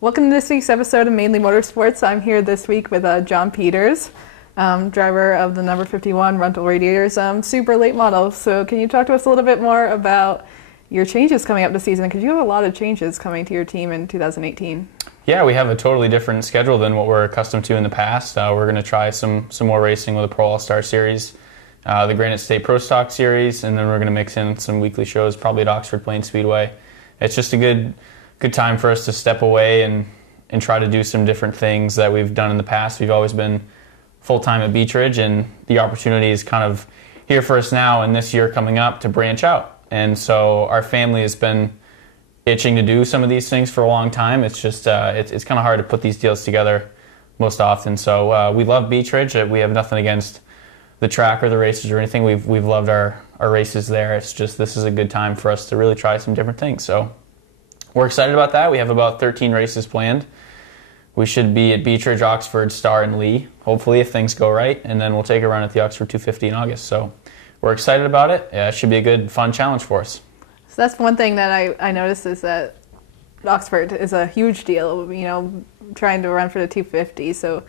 Welcome to this week's episode of Mainly Motorsports. I'm here this week with John Peters, driver of the number 51 Rental Radiators super late model. So can you talk to us a little bit more about your changes coming up this season? Because you have a lot of changes coming to your team in 2018. Yeah, we have a totally different schedule than what we're accustomed to in the past. We're going to try some more racing with the Pro All-Star Series, the Granite State Pro Stock Series, and then we're going to mix in some weekly shows, probably at Oxford Plains Speedway. It's just a good time for us to step away and try to do some different things that we've done in the past. We've always been full-time at Beech Ridge, and the opportunity is kind of here for us now and this year coming up to branch out. And so our family has been itching to do some of these things for a long time. It's just it's kind of hard to put these deals together most often. So we love Beech Ridge. We have nothing against the track or the races or anything. We've loved our races there. It's just this is a good time for us to really try some different things. So we're excited about that. We have about 13 races planned. We should be at Beech Ridge, Oxford, Star, and Lee, hopefully, if things go right, and then we'll take a run at the Oxford 250 in August. So we're excited about it. Yeah, it should be a good, fun challenge for us. So that's one thing that I noticed is that Oxford is a huge deal, trying to run for the 250. So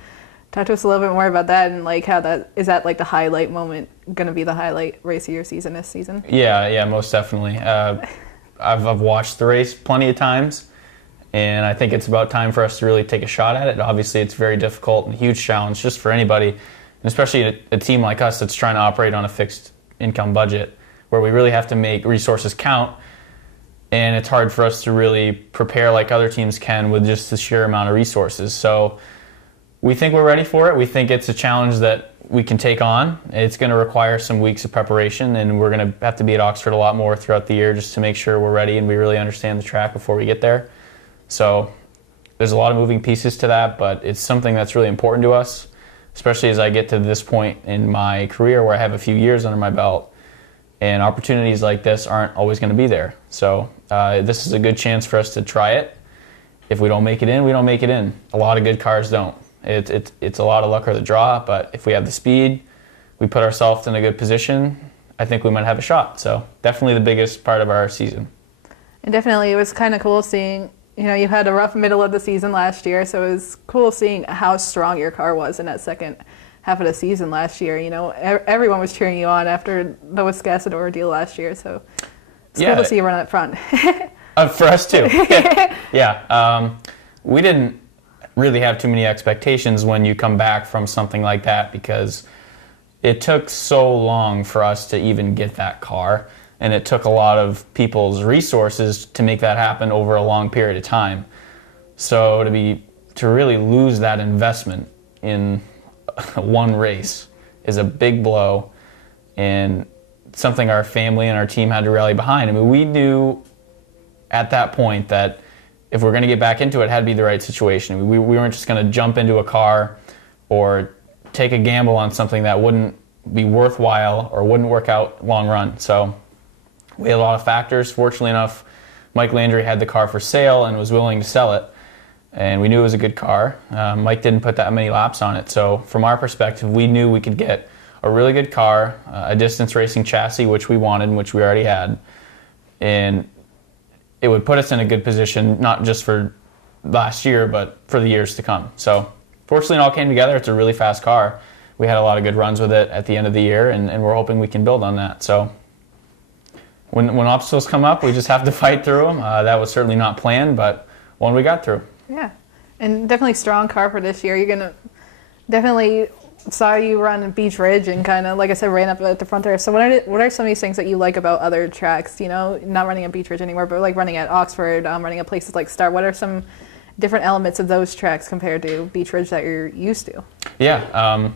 talk to us a little bit more about that and how that is that the highlight moment going to be the highlight race of your season this season? Yeah, most definitely. I've watched the race plenty of times, and I think it's about time for us to really take a shot at it. Obviously, it's very difficult and a huge challenge just for anybody, and especially a team like us that's trying to operate on a fixed income budget where we really have to make resources count, and it's hard for us to really prepare like other teams can with just the sheer amount of resources. So we think we're ready for it. We think it's a challenge that we can take on. It's going to require some weeks of preparation, and we're going to have to be at Oxford a lot more throughout the year just to make sure we're ready and we really understand the track before we get there. So there's a lot of moving pieces to that, but it's something that's really important to us, especially as I get to this point in my career where I have a few years under my belt, and opportunities like this aren't always going to be there. So this is a good chance for us to try it. If we don't make it in, we don't make it in. A lot of good cars don't. It's a lot of luck or the draw, but if we have the speed, we put ourselves in a good position, I think we might have a shot. So definitely the biggest part of our season. And definitely it was kind of cool seeing, you had a rough middle of the season last year, so it was cool seeing how strong your car was in that second half of the season last year. Everyone was cheering you on after the Wiscasset ordeal last year, so it's cool to see you run up front. For us too. Yeah. We didn't really have too many expectations when you come back from something like that because it took so long for us to even get that car, and it took a lot of people's resources to make that happen over a long period of time. So to really lose that investment in one race is a big blow, and something our family and our team had to rally behind. I mean, we knew at that point that if we're going to get back into it, it had to be the right situation. We weren't just going to jump into a car or take a gamble on something that wouldn't be worthwhile or wouldn't work out long run. So we had a lot of factors. Fortunately enough, Mike Landry had the car for sale and was willing to sell it, and we knew it was a good car. Mike didn't put that many laps on it. So from our perspective, we knew we could get a really good car, a distance racing chassis, which we wanted and which we already had, and it would put us in a good position, not just for last year, but for the years to come. So fortunately, it all came together. It's a really fast car. We had a lot of good runs with it at the end of the year, and we're hoping we can build on that. So when obstacles come up, we just have to fight through them. That was certainly not planned, but one we got through. Yeah, and definitely strong car for this year. You're going to definitely saw you run Beech Ridge and kind of, like I said, ran up at the front there. So what are some of these things that you like about other tracks, not running at Beech Ridge anymore, but like running at Oxford, running at places like Star? What are some different elements of those tracks compared to Beech Ridge that you're used to? Yeah,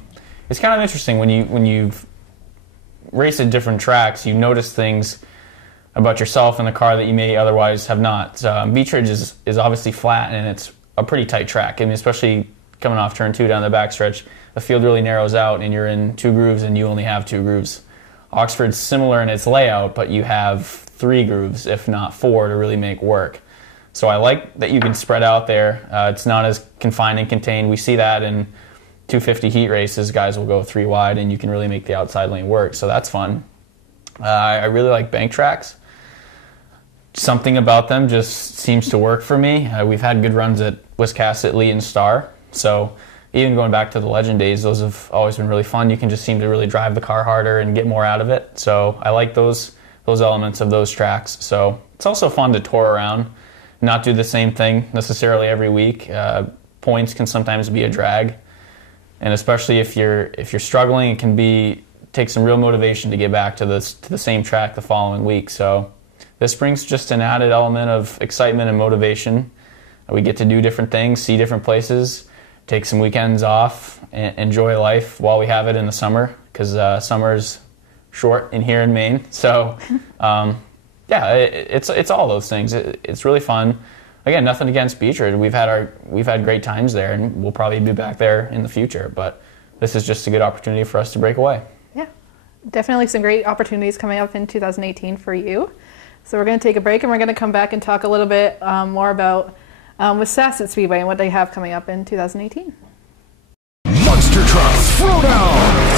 it's kind of interesting when you've raced at different tracks, you notice things about yourself in the car that you may otherwise have not. Beech Ridge is obviously flat, and it's a pretty tight track. I mean, especially coming off turn 2 down the backstretch, the field really narrows out and you're in 2 grooves and you only have 2 grooves. Oxford's similar in its layout, but you have 3 grooves, if not 4, to really make work. So I like that you can spread out there. It's not as confined and contained. We see that in 250 heat races. Guys will go 3 wide and you can really make the outside lane work. So that's fun. I really like bank tracks. something about them just seems to work for me. We've had good runs at Wiscasset, Lee, and Star, so even going back to the Legend days, those have always been really fun. You can just seem to really drive the car harder and get more out of it. So I like those elements of those tracks. So it's also fun to tour around, not do the same thing necessarily every week. Points can sometimes be a drag, and especially if you're struggling, it can take some real motivation to get back to the same track the following week. So this brings just an added element of excitement and motivation. We get to do different things, see different places, take some weekends off, and enjoy life while we have it in the summer, because summer's short in here in Maine. So yeah, it's all those things. It's really fun. Again, nothing against Beach Ridge. We've had great times there, and we'll probably be back there in the future. But this is just a good opportunity for us to break away. Yeah, definitely some great opportunities coming up in 2018 for you. So we're going to take a break, and we're going to come back and talk a little bit more about Wiscasset Speedway and what they have coming up in 2018. Monster Truck Throwdown!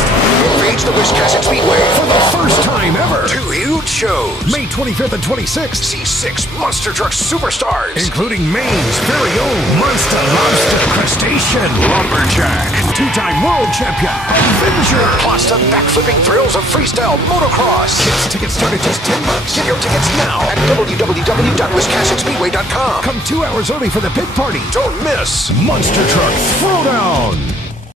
Invades the Wiscasset Speedway for the first time ever. 2 huge shows. May 25th and 26th. See 6 Monster Truck superstars, including Maine's very own Monster Lobster Crustacean Lumberjack, 2-time world champion Avenger, plus the backflipping thrills of freestyle motocross. Kids tickets start at just $10. Get your tickets now at www.wiscassetspeedway.com. Come 2 hours early for the big party. Don't miss Monster Truck Throwdown.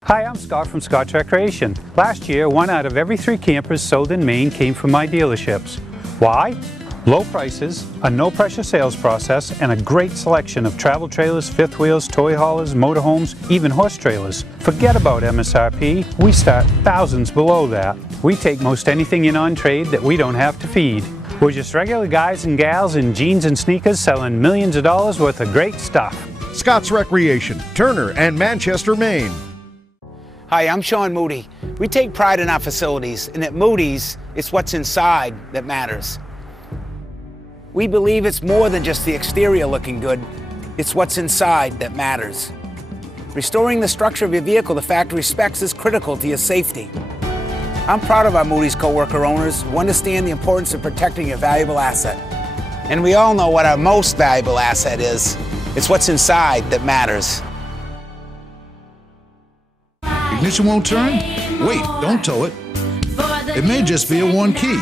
Hi, I'm Scott from Scott's Recreation. Last year, 1 out of every 3 campers sold in Maine came from my dealerships. Why? Low prices, a no-pressure sales process, and a great selection of travel trailers, fifth wheels, toy haulers, motorhomes, even horse trailers. Forget about MSRP. We start thousands below that. We take most anything in on trade that we don't have to feed. We're just regular guys and gals in jeans and sneakers selling millions of dollars worth of great stuff. Scott's Recreation, Turner and Manchester, Maine. Hi, I'm Sean Moody. We take pride in our facilities, and at Moody's, it's what's inside that matters. We believe it's more than just the exterior looking good, it's what's inside that matters. Restoring the structure of your vehicle to factory specs is critical to your safety. I'm proud of our Moody's co-worker owners who understand the importance of protecting your valuable asset. And we all know what our most valuable asset is. It's what's inside that matters. Ignition won't turn? Wait, don't tow it. It may just be a one key.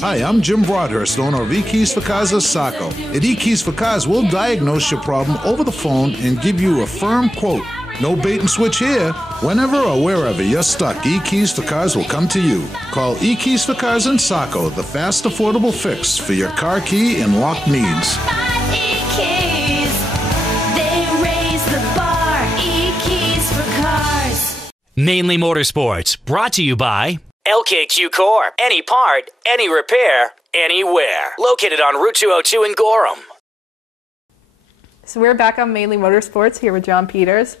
Hi, I'm Jim Broadhurst, owner of eKeys for Cars of Saco. At eKeys for Cars, we'll diagnose your problem over the phone and give you a firm quote. No bait and switch here. Whenever or wherever you're stuck, eKeys for Cars will come to you. Call eKeys for Cars in Saco, the fast, affordable fix for your car key and lock needs. Mainely Motorsports, brought to you by LKQ Core. Any part, any repair, anywhere. Located on Route 202 in Gorham. So we're back on Mainly Motorsports here with John Peters.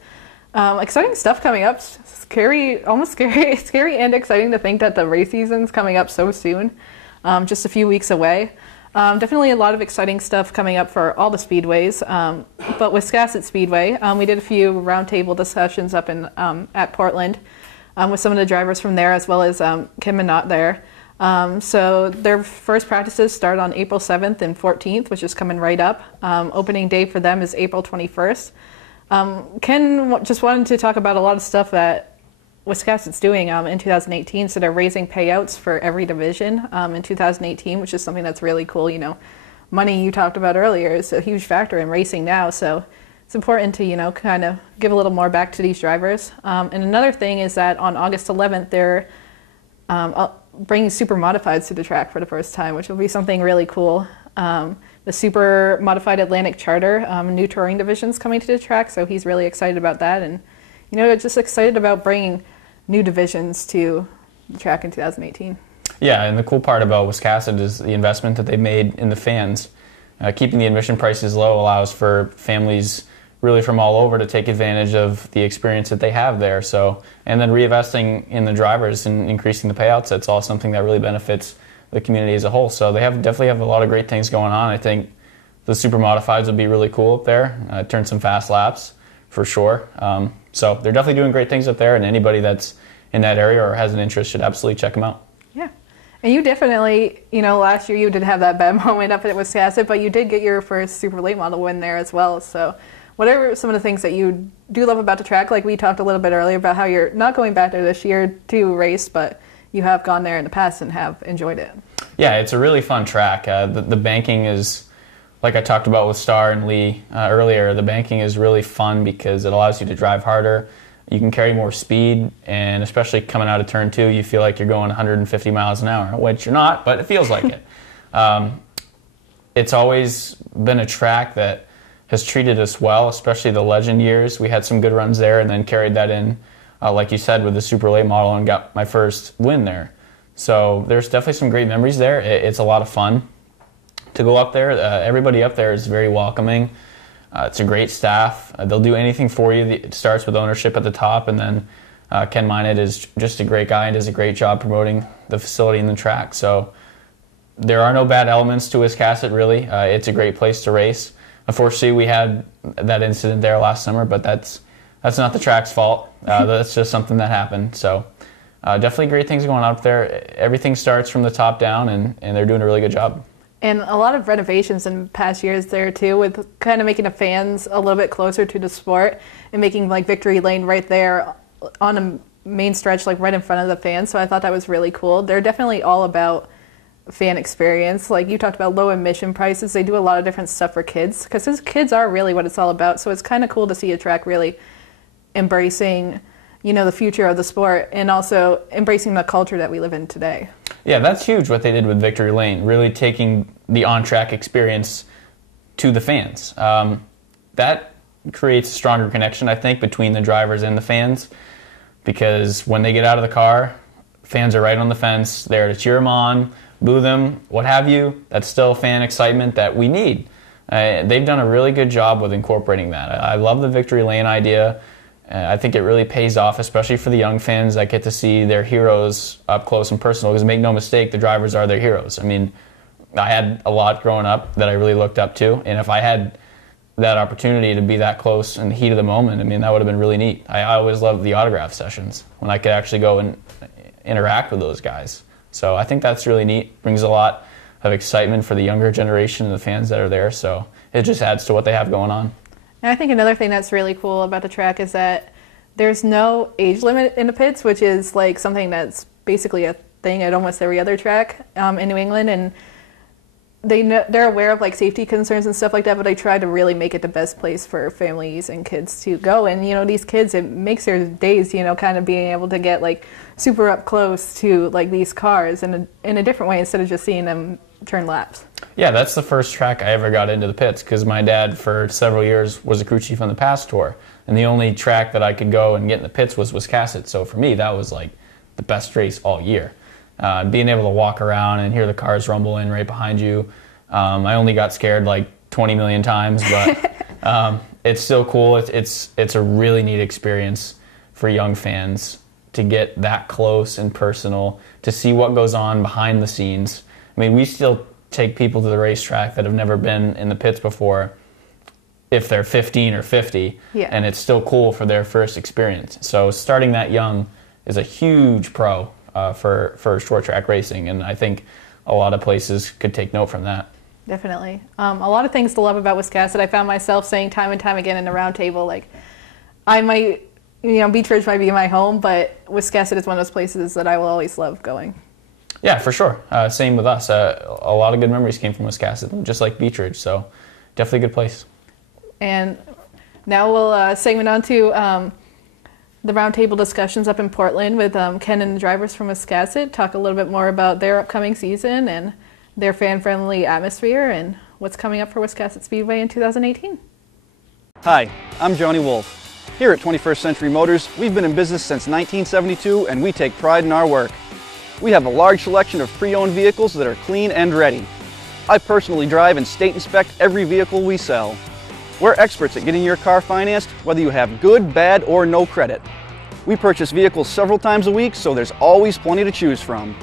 Exciting stuff coming up. Scary, almost scary and exciting to think that the race season's coming up so soon. Just a few weeks away. Definitely a lot of exciting stuff coming up for all the speedways, but Wiscasset Speedway, we did a few roundtable discussions up in at Portland with some of the drivers from there, as well as Kim Minot there. So their first practices start on April 7th and 14th, which is coming right up. Opening day for them is April 21st. Ken just wanted to talk about a lot of stuff that Wiscasset's doing in 2018, so they're raising payouts for every division in 2018, which is something that's really cool. You know, money you talked about earlier is a huge factor in racing now, so it's important to, you know, kind of give a little more back to these drivers. And another thing is that on August 11th, they're bringing super modifieds to the track for the first time, which will be something really cool. The super modified Atlantic Charter, new touring division's coming to the track, so he's really excited about that, and you know, just excited about bringing new divisions to the track in 2018. Yeah, and the cool part about Wiscasset is the investment that they made in the fans. Keeping the admission prices low allows for families really from all over to take advantage of the experience that they have there. So, and then reinvesting in the drivers and increasing the payouts, that's all something that really benefits the community as a whole. So they definitely have a lot of great things going on. I think the super modifieds will be really cool up there. Turn some fast laps for sure. So they're definitely doing great things up there, and anybody that's in that area or has an interest should absolutely check them out. Yeah. And you definitely, last year you did have that bad moment up at Wiscasset, but you did get your first super late model win there as well. So what are some of the things that you do love about the track? Like we talked a little bit earlier about how you're not going back there this year to race, but you have gone there in the past and have enjoyed it. Yeah, it's a really fun track. The banking is, like I talked about with Starr and Lee earlier, the banking is really fun because it allows you to drive harder. You can carry more speed, and especially coming out of turn 2, you feel like you're going 150 miles an hour, which you're not, but it feels like it. It's always been a track that has treated us well, especially the Legend years. We had some good runs there and then carried that in, like you said, with the super late model and got my first win there. So there's definitely some great memories there. It's a lot of fun to go up there. Everybody up there is very welcoming. It's a great staff. They'll do anything for you. It starts with ownership at the top, and then Ken Minot is just a great guy and does a great job promoting the facility and the track. So there are no bad elements to Wiscasset, really. It's a great place to race. Unfortunately, we had that incident there last summer, but that's not the track's fault. That's just something that happened. So definitely great things going on up there. Everything starts from the top down, and they're doing a really good job. And a lot of renovations in past years there too, with kind of making the fans a little bit closer to the sport and making like Victory Lane right there on a main stretch, like right in front of the fans. So I thought that was really cool. They're definitely all about fan experience. Like you talked about low admission prices. They do a lot of different stuff for kids because kids are really what it's all about. So it's kind of cool to see a track really embracing, the future of the sport and also embracing the culture that we live in today. Yeah, that's huge what they did with Victory Lane, really taking the on-track experience to the fans. That creates a stronger connection, I think, between the drivers and the fans because when they get out of the car, fans are right on the fence, there to cheer them on, boo them, what have you. That's still fan excitement that we need. They've done a really good job with incorporating that. I love the Victory Lane idea. I think it really pays off, especially for the young fans that get to see their heroes up close and personal, because make no mistake, the drivers are their heroes. I mean, I had a lot growing up that I really looked up to, and if I had that opportunity to be that close in the heat of the moment, I mean, that would have been really neat. I always loved the autograph sessions, when I could actually go and interact with those guys. So I think that's really neat, brings a lot of excitement for the younger generation and the fans that are there, so it just adds to what they have going on. And I think another thing that's really cool about the track is that there's no age limit in the pits, which is like something that's basically a thing at almost every other track in New England. And they're aware of like safety concerns and stuff like that, but they try to really make it the best place for families and kids to go. And these kids, it makes their days, kind of being able to get like super up close to like these cars in a different way instead of just seeing them turn laps. Yeah, that's the first track I ever got into the pits because my dad for several years was a crew chief on the Pass Tour, and the only track that I could go and get in the pits was Wiscasset. So for me, that was like the best race all year. Being able to walk around and hear the cars rumble in right behind you. I only got scared like 20 million times, but it's still cool. It's a really neat experience for young fans to get that close and personal, to see what goes on behind the scenes. I mean, we still take people to the racetrack that have never been in the pits before if they're 15 or 50, yeah. And it's still cool for their first experience. So starting that young is a huge pro for short track racing, and I think a lot of places could take note from that. Definitely. A lot of things to love about Wiscasset. I found myself saying time and time again in the round table, like, I might, Beech Ridge might be my home, but Wiscasset is one of those places that I will always love going. Yeah, for sure. Same with us. A lot of good memories came from Wiscasset, just like Beech Ridge, so definitely a good place. And now we'll segment on to the roundtable discussions up in Portland with Ken and the drivers from Wiscasset, talk a little bit more about their upcoming season and their fan-friendly atmosphere and what's coming up for Wiscasset Speedway in 2018. Hi, I'm Johnny Wolf. Here at 21st Century Motors, we've been in business since 1972 and we take pride in our work. We have a large selection of pre-owned vehicles that are clean and ready. I personally drive and state inspect every vehicle we sell. We're experts at getting your car financed, whether you have good, bad, or no credit. We purchase vehicles several times a week, so there's always plenty to choose from.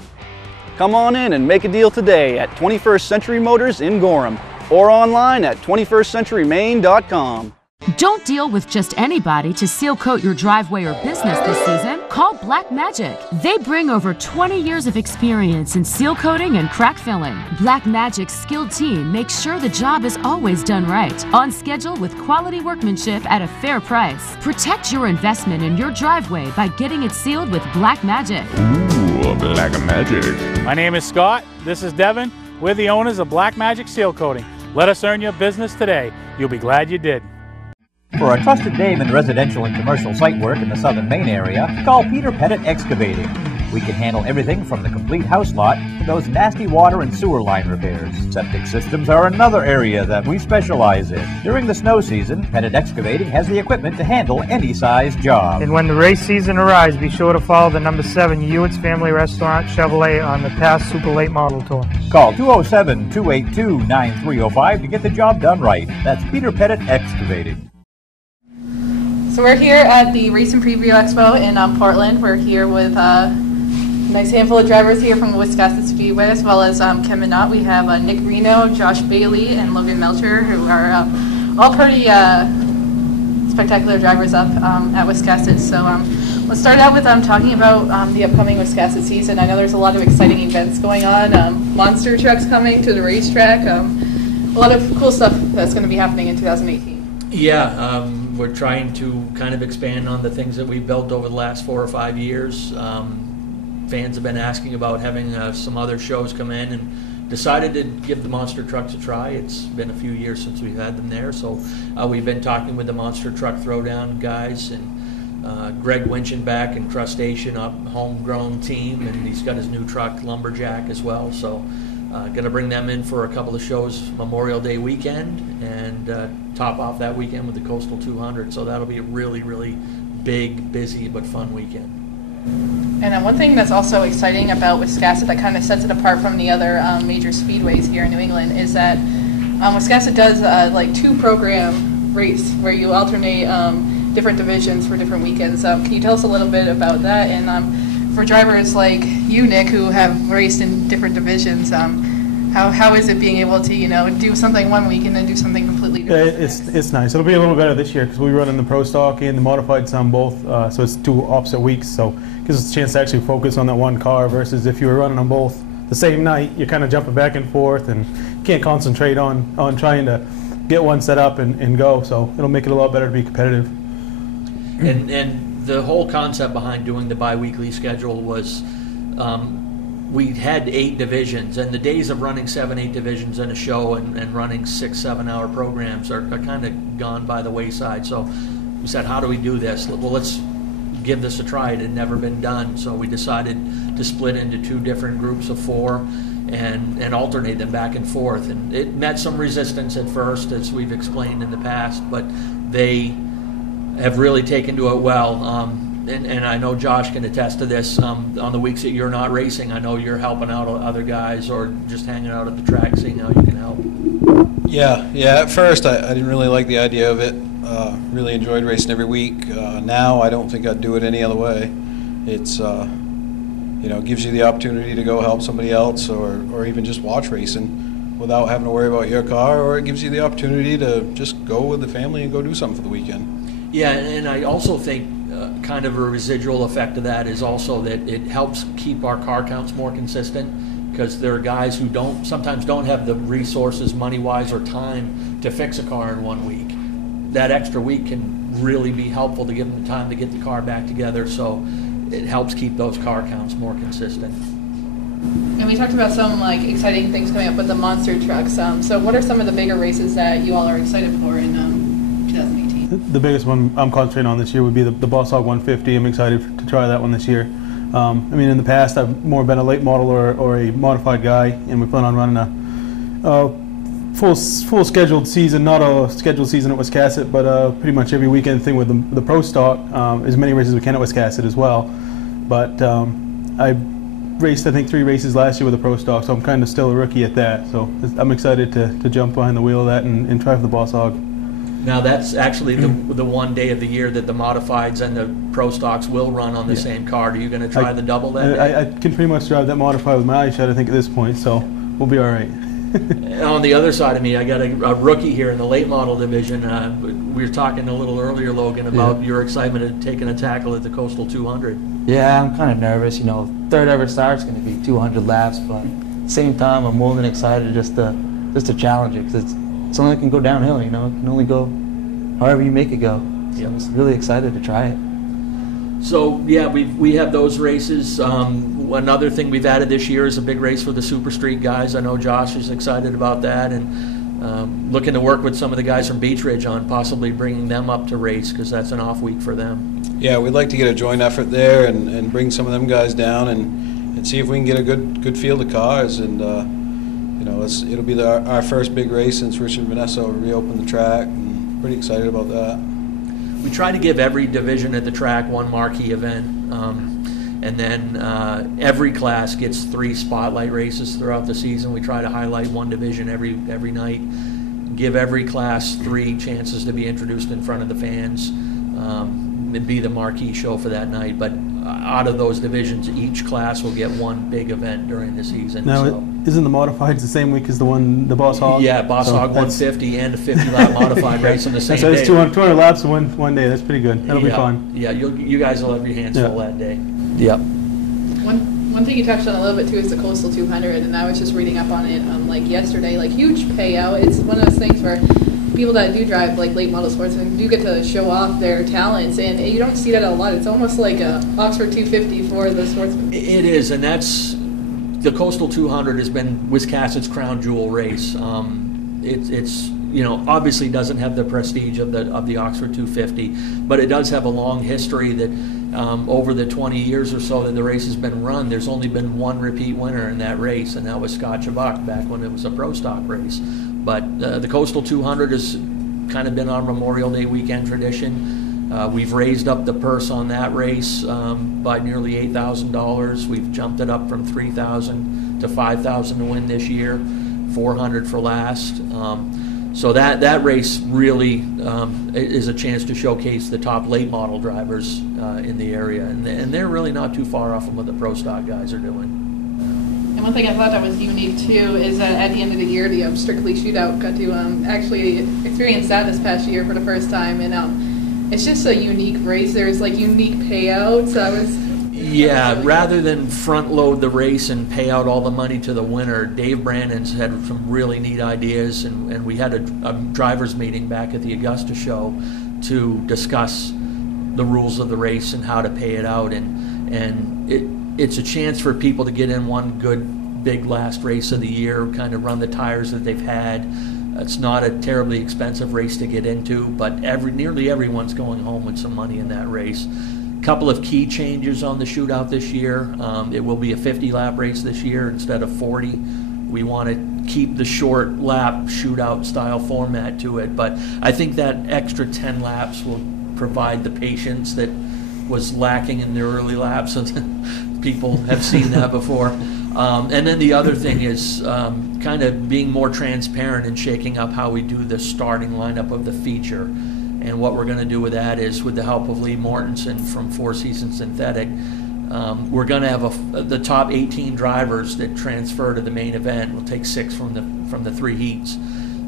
Come on in and make a deal today at 21st Century Motors in Gorham or online at 21stcenturymaine.com. Don't deal with just anybody to seal coat your driveway or business this season. Call Black Magic. They bring over 20 years of experience in seal coating and crack filling. Black Magic's skilled team makes sure the job is always done right, on schedule with quality workmanship at a fair price. Protect your investment in your driveway by getting it sealed with Black Magic. Ooh, Black Magic. My name is Scott. This is Devin. We're the owners of Black Magic Seal Coating. Let us earn your business today. You'll be glad you did. For a trusted name in residential and commercial site work in the southern Maine area, call Peter Pettit Excavating. We can handle everything from the complete house lot to those nasty water and sewer line repairs. Septic systems are another area that we specialize in. During the snow season, Pettit Excavating has the equipment to handle any size job. And when the race season arrives, be sure to follow the number 7 Hewitt's Family Restaurant Chevrolet on the past Super Late Model Tour. Call 207-282-9305 to get the job done right. That's Peter Pettit Excavating. So we're here at the Racing Preview Expo in Portland. We're here with a nice handful of drivers here from Wisconsin Speedway, as well as Kim and Knott. We have Nick Reno, Josh Bailey, and Logan Melcher, who are all pretty spectacular drivers up at Wisconsin. So let's start out with talking about the upcoming Wisconsin season. I know there's a lot of exciting events going on. Monster trucks coming to the racetrack. A lot of cool stuff that's going to be happening in 2018. Yeah, we're trying to kind of expand on the things that we've built over the last 4 or 5 years. Fans have been asking about having some other shows come in, and decided to give the monster trucks a try. It's been a few years since we've had them there, so we've been talking with the monster truck throwdown guys, and Greg Winchenbach and Crustacean, up homegrown team, and he's got his new truck Lumberjack as well. So going to bring them in for a couple of shows Memorial Day weekend, and top off that weekend with the Coastal 200. So that'll be a really, really big, busy, but fun weekend. And one thing that's also exciting about Wiscasset that kind of sets it apart from the other major speedways here in New England is that Wiscasset does like 2-program race where you alternate different divisions for different weekends. Can you tell us a little bit about that? And for drivers like you, Nick, who have raced in different divisions, how is it being able to do something one week and then do something completely different? It's nice. It'll be a little better this year because we run in the Pro Stock and the Modified on both, so it's 2 opposite weeks. So it gives us a chance to actually focus on that one car versus if you were running them both the same night, you're kind of jumping back and forth and can't concentrate on trying to get one set up and go. So it'll make it a lot better to be competitive. And the whole concept behind doing the bi-weekly schedule was we had 8 divisions, and the days of running 7, 8 divisions in a show and running 6, 7 hour programs are kind of gone by the wayside. So we said, how do we do this? Well, let's give this a try. It had never been done, so we decided to split into 2 different groups of 4 and alternate them back and forth. And it met some resistance at first, as we've explained in the past, but they have really taken to it well. And I know Josh can attest to this. On the weeks that you're not racing, I know you're helping out other guys or just hanging out at the track, seeing how you can help. Yeah. At first, I didn't really like the idea of it. Really enjoyed racing every week. Now, I don't think I'd do it any other way. It's gives you the opportunity to go help somebody else, or even just watch racing without having to worry about your car, or it gives you the opportunity to just go with the family and go do something for the weekend. Yeah, and I also think kind of a residual effect of that is also that it helps keep our car counts more consistent, because there are guys who sometimes don't have the resources, money-wise or time, to fix a car in 1 week. That extra week can really be helpful to give them the time to get the car back together, so it helps keep those car counts more consistent. And we talked about some exciting things coming up with the monster trucks. So what are some of the bigger races that you all are excited for in 2018? The biggest one I'm concentrating on this year would be the Boss Hog 150. I'm excited to try that one this year. In the past, I've more been a late model or a modified guy, and we plan on running a full scheduled season, not a scheduled season at Wiscasset, but pretty much every weekend thing with the Pro Stock, as many races as we can at Wiscasset as well. But I raced, I think, 3 races last year with the Pro Stock, so I'm kind of still a rookie at that. So I'm excited to jump behind the wheel of that and try for the Boss Hog. Now that's actually the one day of the year that the modifieds and the Pro Stocks will run on the same car. Are you going to try the double that day? I can pretty much drive that modified with my eyes shut, I think, at this point, so we'll be all right. On the other side of me, I got a rookie here in the late model division. We were talking a little earlier, Logan, about your excitement of taking a tackle at the Coastal 200. Yeah, I'm kind of nervous. You know, third ever start's going to be 200 laps, but at the same time, I'm more than excited just to challenge it, because it's only can go downhill. You know, it can only go however you make it go. So I'm just really excited to try it. So yeah, we have those races. Another thing we've added this year is a big race for the Super Street guys. I know Josh is excited about that, and looking to work with some of the guys from Beach Ridge on possibly bringing them up to race, because that's an off week for them. Yeah, we'd like to get a joint effort there and bring some of them guys down and see if we can get a good field of cars. And you know, it'll be our first big race since Rich and Vanessa reopened the track, and pretty excited about that. We try to give every division at the track one marquee event, and then every class gets 3 spotlight races throughout the season. We try to highlight one division every night, give every class 3 chances to be introduced in front of the fans, and be the marquee show for that night. But out of those divisions, each class will get one big event during the season. Now, isn't the modifieds the same week as the Boss Hog? Yeah, Boss Hog 150 and a 50-lap modified race on the same so day. it's 200 laps in one day. That's pretty good. That'll be fun. Yeah, you guys will have your hands full that day. Yep. One thing you touched on a little bit too is the Coastal 200, and I was just reading up on it like yesterday. Like, huge payout. It's one of those things where people that do drive like late model sports and do get to show off their talents, and you don't see that a lot. It's almost like a Oxford 250 for the sportsman. It is, and that's the Coastal 200 has been Wiscasset's crown jewel race. It's you know, obviously doesn't have the prestige of the Oxford 250, but it does have a long history that over the 20 years or so that the race has been run, there's only been one repeat winner in that race, and that was Scott Chabak back when it was a pro stock race. But the Coastal 200 has kind of been our Memorial Day weekend tradition. We've raised up the purse on that race by nearly $8,000. We've jumped it up from $3,000 to $5,000 to win this year, $400 for last. So that race really is a chance to showcase the top late model drivers in the area, and they're really not too far off from what the pro stock guys are doing. And one thing I thought that was unique too is that at the end of the year, the Strictly Shootout got to actually experience that this past year for the first time, and it's just a unique race. There's like unique payouts. Yeah, rather than front load the race and pay out all the money to the winner, Dave Brandon's had some really neat ideas, and we had a drivers meeting back at the Augusta show to discuss the rules of the race and how to pay it out, and it's a chance for people to get in one good big last race of the year, kind of run the tires that they've had. It's not a terribly expensive race to get into, but nearly everyone's going home with some money in that race. Couple of key changes on the shootout this year. It will be a 50-lap race this year instead of 40. We want to keep the short lap shootout style format to it, but I think that extra 10 laps will provide the patience that was lacking in the early laps. People have seen that before. And then the other thing is kind of being more transparent and shaking up how we do the starting lineup of the feature. And what we're going to do with that is, with the help of Lee Mortensen from Four Seasons Synthetic, we're going to have the top 18 drivers that transfer to the main event. We'll take 6 from the 3 heats.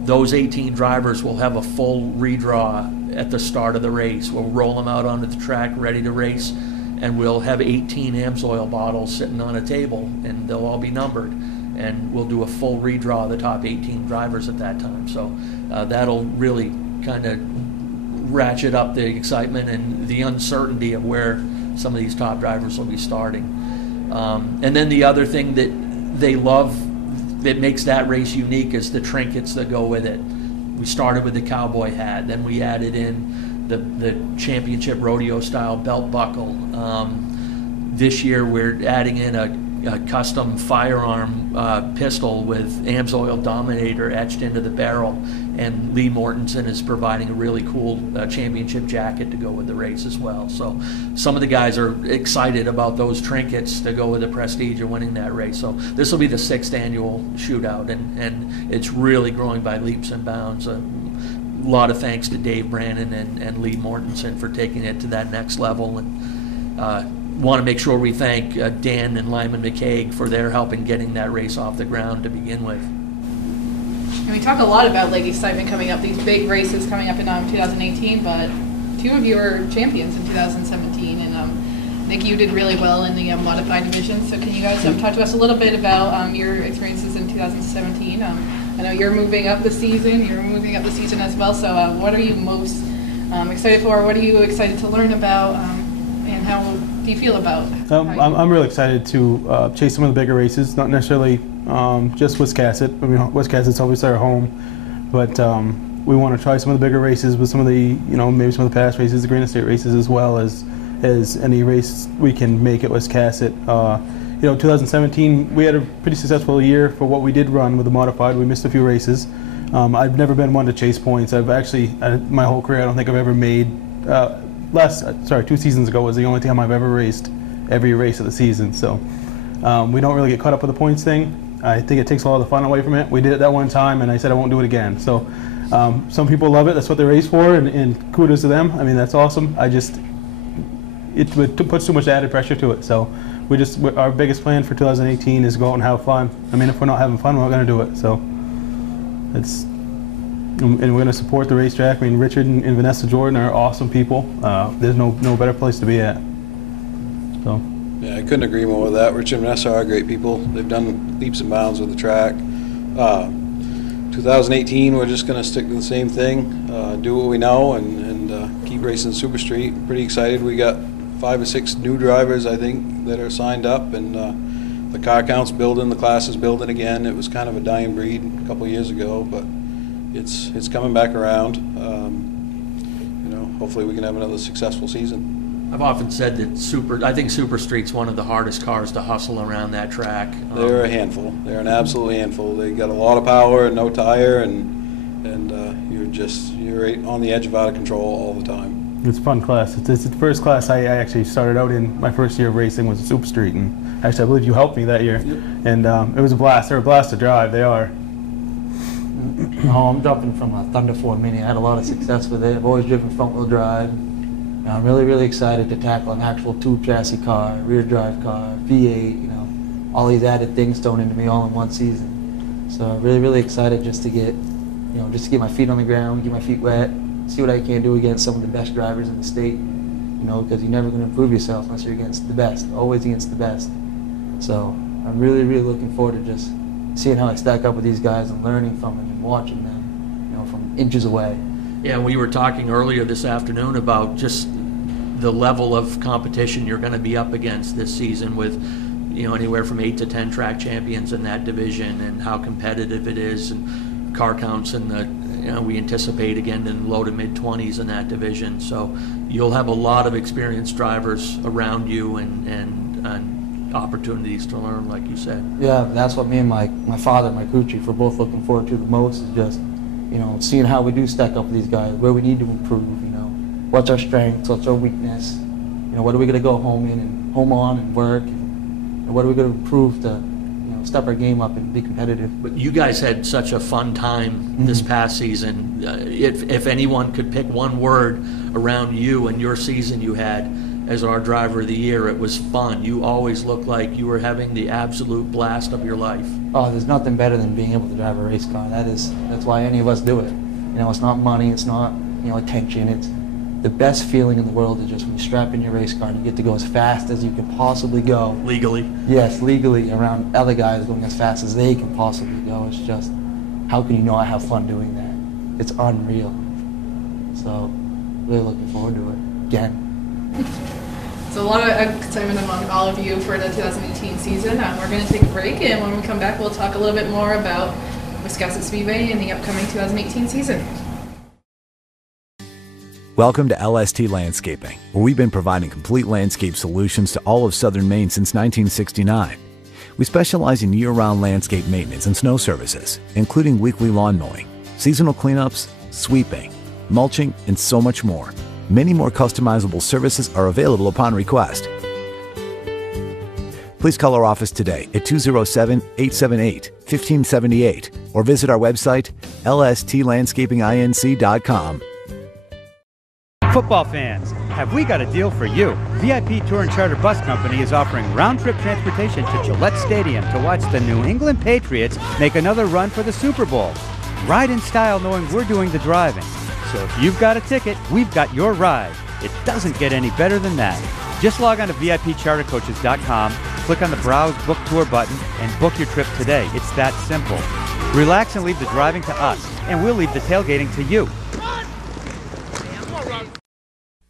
Those 18 drivers will have a full redraw at the start of the race. We'll roll them out onto the track ready to race, and we'll have 18 AMSOIL bottles sitting on a table, and they'll all be numbered. And we'll do a full redraw of the top 18 drivers at that time. So that'll really kind of ratchet up the excitement and the uncertainty of where some of these top drivers will be starting. And then the other thing that they love that makes that race unique is the trinkets that go with it. We started with the cowboy hat, then we added in the championship rodeo style belt buckle. This year we're adding in a custom firearm pistol with AMSOIL Dominator etched into the barrel, and Lee Mortensen is providing a really cool championship jacket to go with the race as well. So some of the guys are excited about those trinkets to go with the prestige of winning that race. So this will be the 6th annual shootout, and it's really growing by leaps and bounds. A lot of thanks to Dave Brandon and Lee Mortensen for taking it to that next level, and want to make sure we thank Dan and Lyman McCaig for their help in getting that race off the ground to begin with. And we talk a lot about like excitement coming up, these big races coming up in 2018, but two of you are champions in 2017, and Nick, you did really well in the modified division. So can you guys talk to us a little bit about your experiences in 2017? I know you're moving up the season. You're moving up the season as well. So what are you most excited for? What are you excited to learn about? And how do you feel about? I'm really excited to chase some of the bigger races. Not necessarily just Wiscasset. I mean, Wiscasset's obviously our home, but we want to try some of the bigger races with some of the, maybe some of the past races, the Granite State races, as well as any race we can make at Wiscasset. 2017, we had a pretty successful year for what we did run with the modified. We missed a few races. I've never been one to chase points. I've actually, my whole career, I don't think I've ever made, 2 seasons ago was the only time I've ever raced every race of the season. So we don't really get caught up with the points thing. I think it takes a lot of the fun away from it. We did it that one time, and I said I won't do it again. So some people love it. That's what they race for, and kudos to them. I mean, that's awesome. It puts too much added pressure to it. So our biggest plan for 2018 is go out and have fun. I mean, if we're not having fun, we're not going to do it. So and we're going to support the racetrack. I mean, Richard and Vanessa Jordan are awesome people. There's no better place to be at. So. Yeah, I couldn't agree more with that. Richard and Vanessa are great people. They've done leaps and bounds with the track. 2018, we're just going to stick to the same thing, do what we know, and keep racing Super Street. Pretty excited. We got 5 or 6 new drivers, I think, that are signed up, and the car count's building, the class is building again. It was kind of a dying breed a couple of years ago, but it's coming back around. Hopefully we can have another successful season. I've often said that I think Super Street's one of the hardest cars to hustle around that track. They're a handful. They're an absolute handful. They got a lot of power and no tire, and you're right on the edge of out of control all the time. It's a fun class. It's the first class I actually started out in. My first year of racing was Super Street, and actually I believe you helped me that year. Yep. And it was a blast. They're a blast to drive. They are. I'm jumping from a Thunder 4 Mini. I had a lot of success with it. I've always driven front-wheel drive. I'm really, really excited to tackle an actual tube chassis car, rear drive car, V8, all these added things thrown into me all in one season. So I'm really, really excited just to get my feet on the ground, get my feet wet, see what I can do against some of the best drivers in the state, because you're never going to improve yourself unless you're against the best, always against the best. So I'm really, really looking forward to just seeing how I stack up with these guys and learning from them and watching them, from inches away. Yeah, we were talking earlier this afternoon about just the level of competition you're going to be up against this season with, anywhere from 8 to 10 track champions in that division, and how competitive it is, and car counts we anticipate again in low to mid 20s in that division. So you'll have a lot of experienced drivers around you and opportunities to learn, like you said. Yeah, that's what me and my father, my crew chief, we're both looking forward to the most, is just seeing how we do stack up with these guys, where we need to improve, what's our strengths, what's our weakness, what are we going to go home on and work, and what are we going to improve to, step our game up and be competitive. But you guys had such a fun time this past season. If anyone could pick one word around you and your season you had as our driver of the year, it was fun. You always looked like you were having the absolute blast of your life. Oh, there's nothing better than being able to drive a race car. That's why any of us do it. It's not money, it's not attention. It's the best feeling in the world is just when you strap in your race car and you get to go as fast as you can possibly go. Legally? Yes, legally, around other guys going as fast as they can possibly go. It's just, how can you know I have fun doing that? It's unreal. So, really looking forward to it again. So a lot of excitement among all of you for the 2018 season. We're going to take a break, and when we come back, we'll talk a little bit more about Wiscasset Speedway and the upcoming 2018 season. Welcome to LST Landscaping, where we've been providing complete landscape solutions to all of southern Maine since 1969. We specialize in year-round landscape maintenance and snow services, including weekly lawn mowing, seasonal cleanups, sweeping, mulching, and so much more. Many more customizable services are available upon request. Please call our office today at 207-878-1578 or visit our website, lstlandscapinginc.com. Football fans, have we got a deal for you? VIP Tour and Charter Bus Company is offering round-trip transportation to Gillette Stadium to watch the New England Patriots make another run for the Super Bowl. Ride in style knowing we're doing the driving. So if you've got a ticket, we've got your ride. It doesn't get any better than that. Just log on to VIPchartercoaches.com, click on the Browse Book Tour button, and book your trip today. It's that simple. Relax and leave the driving to us, and we'll leave the tailgating to you.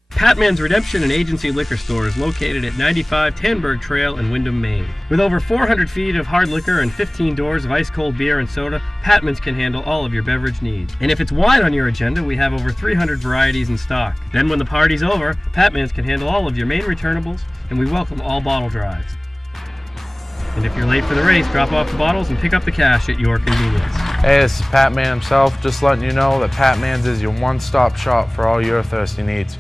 Patman's Redemption and Agency Liquor Store is located at 95 Tanberg Trail in Windham, Maine. With over 400 feet of hard liquor and 15 doors of ice-cold beer and soda, Patman's can handle all of your beverage needs. And if it's wine on your agenda, we have over 300 varieties in stock. Then when the party's over, Patman's can handle all of your Maine returnables, and we welcome all bottle drives. And if you're late for the race, drop off the bottles and pick up the cash at your convenience. Hey, this is Pat Man himself, just letting you know that Pat Man's is your one-stop shop for all your thirsty needs.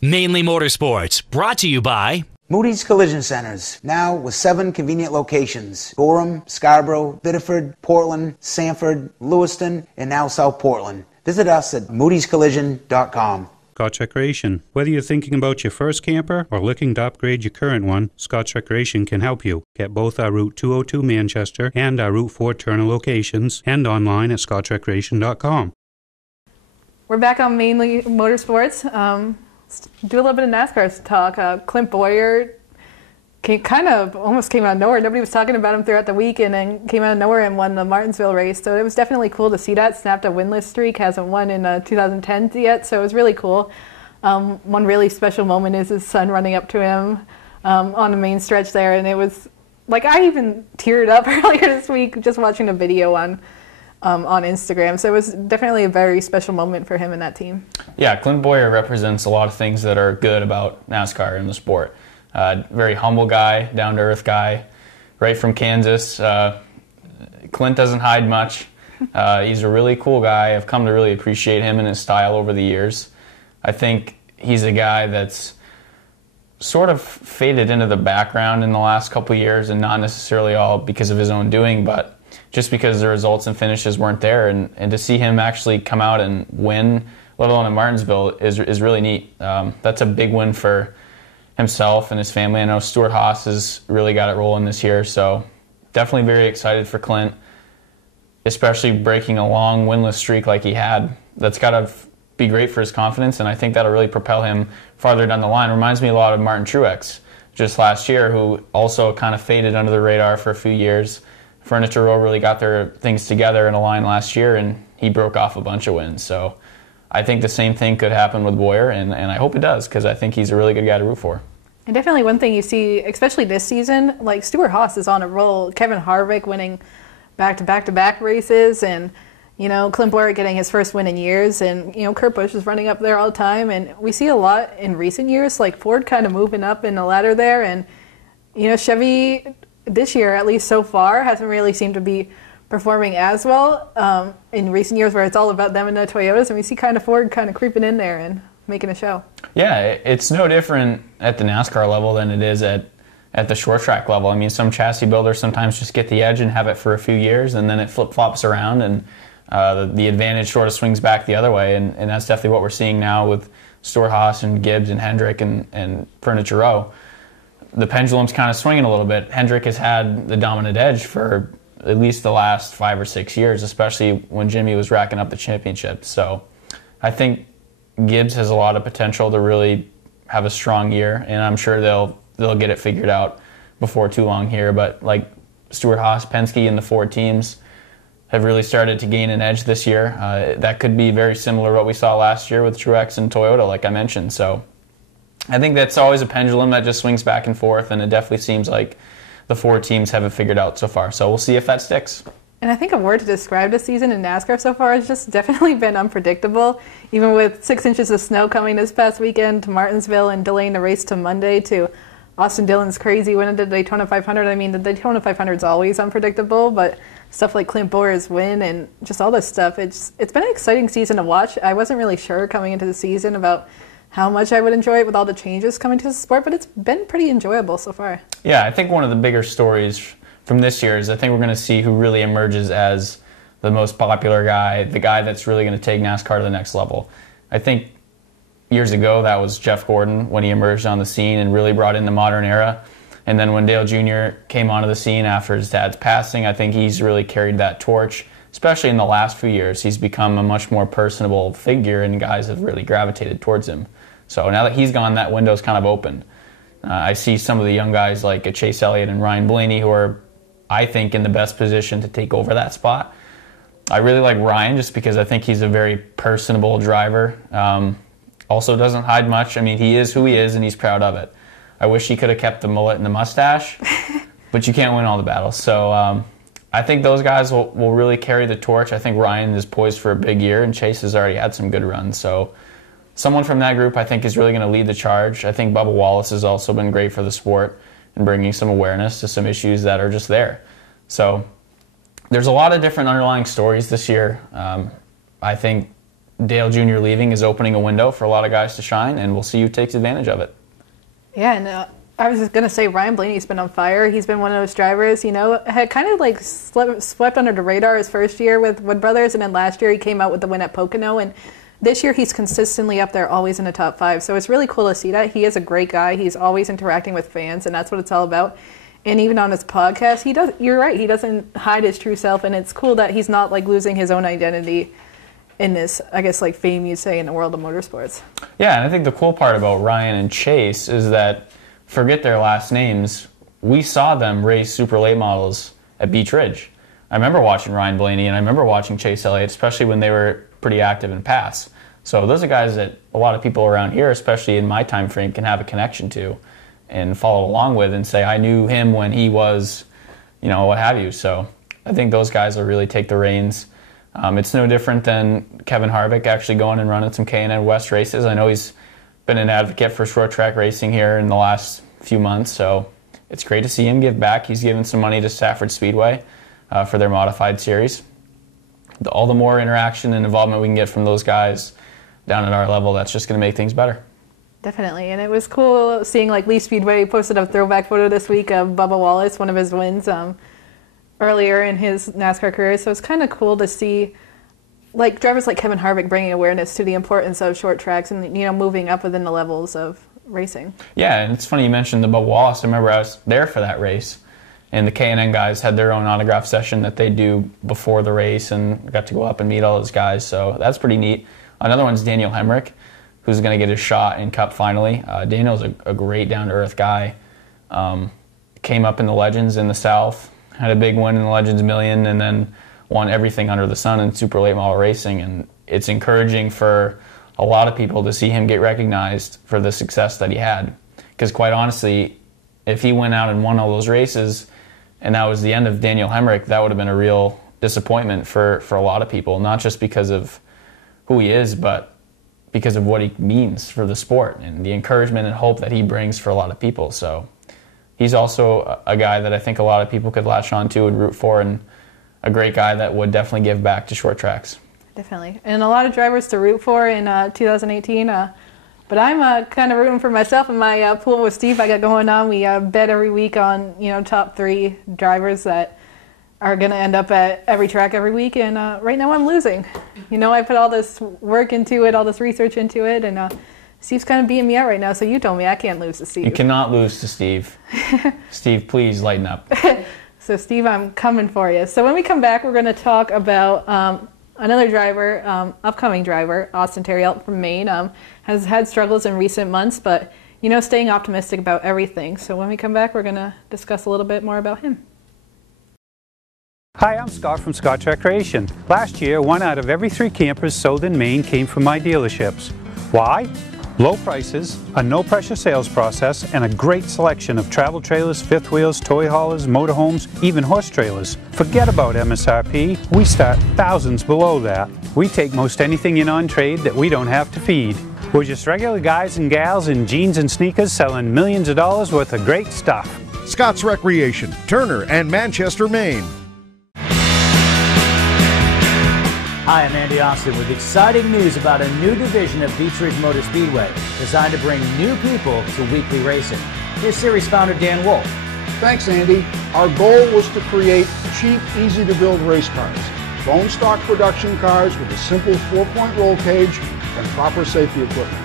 Mainly Motorsports, brought to you by Moody's Collision Centers, now with 7 convenient locations: Gorham, Scarborough, Biddeford, Portland, Sanford, Lewiston, and now South Portland. Visit us at moodyscollision.com. Scotch Recreation. Whether you're thinking about your first camper or looking to upgrade your current one, Scotch Recreation can help you. Get both our Route 202 Manchester and our Route 4 Turner locations, and online at scotchrecreation.com. We're back on Mainly Motorsports. Let's do a little bit of NASCAR talk. Clint Boyer kind of almost came out of nowhere. Nobody was talking about him throughout the week, and then came out of nowhere and won the Martinsville race. So it was definitely cool to see that. Snapped a winless streak, hasn't won in 2010 yet, so it was really cool. One really special moment is his son running up to him on the main stretch there, and it was like I even teared up earlier this week just watching a video on Instagram. So it was definitely a very special moment for him and that team. Yeah, Clint Boyer represents a lot of things that are good about NASCAR and the sport. Very humble guy, down-to-earth guy, right from Kansas. Clint doesn't hide much. He's a really cool guy. I've come to really appreciate him and his style over the years. I think he's a guy that's sort of faded into the background in the last couple of years, and not necessarily all because of his own doing, but just because the results and finishes weren't there. And to see him actually come out and win, let alone in Martinsville, is really neat. That's a big win for himself and his family. I know Stuart Haas has really got it rolling this year, so definitely very excited for Clint, especially breaking a long winless streak like he had. That's got to be great for his confidence, and I think that'll really propel him farther down the line. Reminds me a lot of Martin Truex just last year, who also kind of faded under the radar for a few years. Furniture Row really got their things together in a line last year, and he broke off a bunch of wins. So I think the same thing could happen with Boyer, and I hope it does, because I think he's a really good guy to root for. And definitely one thing you see, especially this season, like Stuart Haas is on a roll. Kevin Harvick winning back-to-back races, and Clint Boyer getting his first win in years, and Kurt Busch is running up there all the time. And we see a lot in recent years, like Ford kind of moving up in the ladder there, and Chevy this year, at least so far, hasn't really seemed to be performing as well in recent years, where it's all about them and the Toyotas, and we see kind of Ford kind of creeping in there and making a show. Yeah, it's no different at the NASCAR level than it is at the short track level. I mean, some chassis builders sometimes just get the edge and have it for a few years, and then it flip-flops around, and the advantage sort of swings back the other way, and that's definitely what we're seeing now with Stuart Haas and Gibbs and Hendrick and Furniture Row. The pendulum's kind of swinging a little bit. Hendrick has had the dominant edge for at least the last 5 or 6 years, especially when Jimmy was racking up the championships. So I think Gibbs has a lot of potential to really have a strong year, and I'm sure they'll get it figured out before too long here. But like Stuart Haas, Penske, and the Ford teams have really started to gain an edge this year. That could be very similar to what we saw last year with Truex and Toyota, like I mentioned. So I think that's always a pendulum that just swings back and forth, and it definitely seems like the Ford teams have it figured out so far. So we'll see if that sticks. And I think a word to describe this season in NASCAR so far has just definitely been unpredictable. Even with 6 inches of snow coming this past weekend to Martinsville and delaying the race to Monday, to Austin Dillon's crazy win at the Daytona 500. I mean, the Daytona 500 is always unpredictable, but stuff like Clint Boyer's win and just all this stuff, it's been an exciting season to watch. I wasn't really sure coming into the season about how much I would enjoy it with all the changes coming to the sport, but it's been pretty enjoyable so far. Yeah, I think one of the bigger stories from this year is I think we're going to see who really emerges as the most popular guy, the guy that's really going to take NASCAR to the next level. I think years ago that was Jeff Gordon when he emerged on the scene and really brought in the modern era. And then when Dale Jr. came onto the scene after his dad's passing, I think he's really carried that torch. especially in the last few years, he's become a much more personable figure, and guys have really gravitated towards him. So now that he's gone, that window's kind of open. I see some of the young guys like Chase Elliott and Ryan Blaney who are, I think, in the best position to take over that spot. I really like Ryan just because I think he's a very personable driver. Also doesn't hide much. I mean, he is who he is, and he's proud of it. I wish he could have kept the mullet and the mustache, but you can't win all the battles. So I think those guys will really carry the torch. I think Ryan is poised for a big year, and Chase has already had some good runs. So someone from that group I think is really going to lead the charge. I think Bubba Wallace has also been great for the sport and bringing some awareness to some issues that are just there. So there's a lot of different underlying stories this year. I think Dale Jr. leaving is opening a window for a lot of guys to shine, and we'll see who takes advantage of it. Yeah, and I was just going to say Ryan Blaney's been on fire. He's been one of those drivers, had kind of like swept under the radar his first year with Wood Brothers, and then last year he came out with the win at Pocono, and this year he's consistently up there, always in the top 5. So it's really cool to see that. He is a great guy. He's always interacting with fans, and that's what it's all about. And even on his podcast, you're right, he doesn't hide his true self, and it's cool that he's not like losing his own identity in this, I guess, like fame you'd say in the world of motorsports. Yeah, and I think the cool part about Ryan and Chase is that, forget their last names, we saw them race super late models at Beach Ridge. I remember watching Ryan Blaney, and I remember watching Chase Elliott, especially when they were pretty active in pass. So those are guys that a lot of people around here, especially in my time frame, can have a connection to and follow along with and say, I knew him when he was, what have you. So I think those guys will really take the reins. It's no different than Kevin Harvick actually going and running some K&N West races. I know he's been an advocate for short track racing here in the last few months, so it's great to see him give back. He's given some money to Stafford Speedway for their modified series. All the more interaction and involvement we can get from those guys down at our level, that's just going to make things better. Definitely, and it was cool seeing like Lee Speedway posted a throwback photo this week of Bubba Wallace, one of his wins earlier in his NASCAR career. So it's kind of cool to see like drivers like Kevin Harvick bringing awareness to the importance of short tracks and moving up within the levels of racing. Yeah, and it's funny you mentioned the Bubba Wallace. I remember I was there for that race, and the K&N guys had their own autograph session that they do before the race, and got to go up and meet all those guys. So that's pretty neat. Another one's Daniel Hemrick, who's going to get his shot in Cup finally. Daniel's a great down-to-earth guy. Came up in the Legends in the South, had a big win in the Legends Million, and then won everything under the sun in super late model racing. And it's encouraging for a lot of people to see him get recognized for the success that he had. Because quite honestly, if he went out and won all those races and that was the end of Daniel Hemrick, that would have been a real disappointment for a lot of people, not just because of who he is, but because of what he means for the sport and the encouragement and hope that he brings for a lot of people. So he's also a guy that I think a lot of people could latch on to and root for, and a great guy that would definitely give back to short tracks. Definitely. And a lot of drivers to root for in 2018. But I'm kind of rooting for myself in my pool with Steve I got going on. We bet every week on top 3 drivers that are going to end up at every track every week. And right now I'm losing. I put all this work into it, all this research into it, and Steve's kind of beating me out right now. So you told me I can't lose to Steve. You cannot lose to Steve. Steve, please lighten up. So Steve, I'm coming for you. So when we come back, we're going to talk about another driver, upcoming driver, Austin Terriell from Maine, has had struggles in recent months, but staying optimistic about everything. So when we come back, we're going to discuss a little bit more about him. Hi, I'm Scott from Scott Recreation. Last year, 1 out of every 3 campers sold in Maine came from my dealerships. Why? Low prices, a no-pressure sales process, and a great selection of travel trailers, fifth wheels, toy haulers, motorhomes, even horse trailers. Forget about MSRP. We start thousands below that. We take most anything in on trade that we don't have to feed. We're just regular guys and gals in jeans and sneakers selling millions of dollars worth of great stuff. Scott's Recreation, Turner and Manchester, Maine. Hi, I'm Andy Austin with exciting news about a new division of Beach Ridge Motor Speedway designed to bring new people to weekly racing. Here's series founder Dan Wolf. Thanks, Andy. Our goal was to create cheap, easy-to-build race cars. Bone stock production cars with a simple 4-point roll cage and proper safety equipment.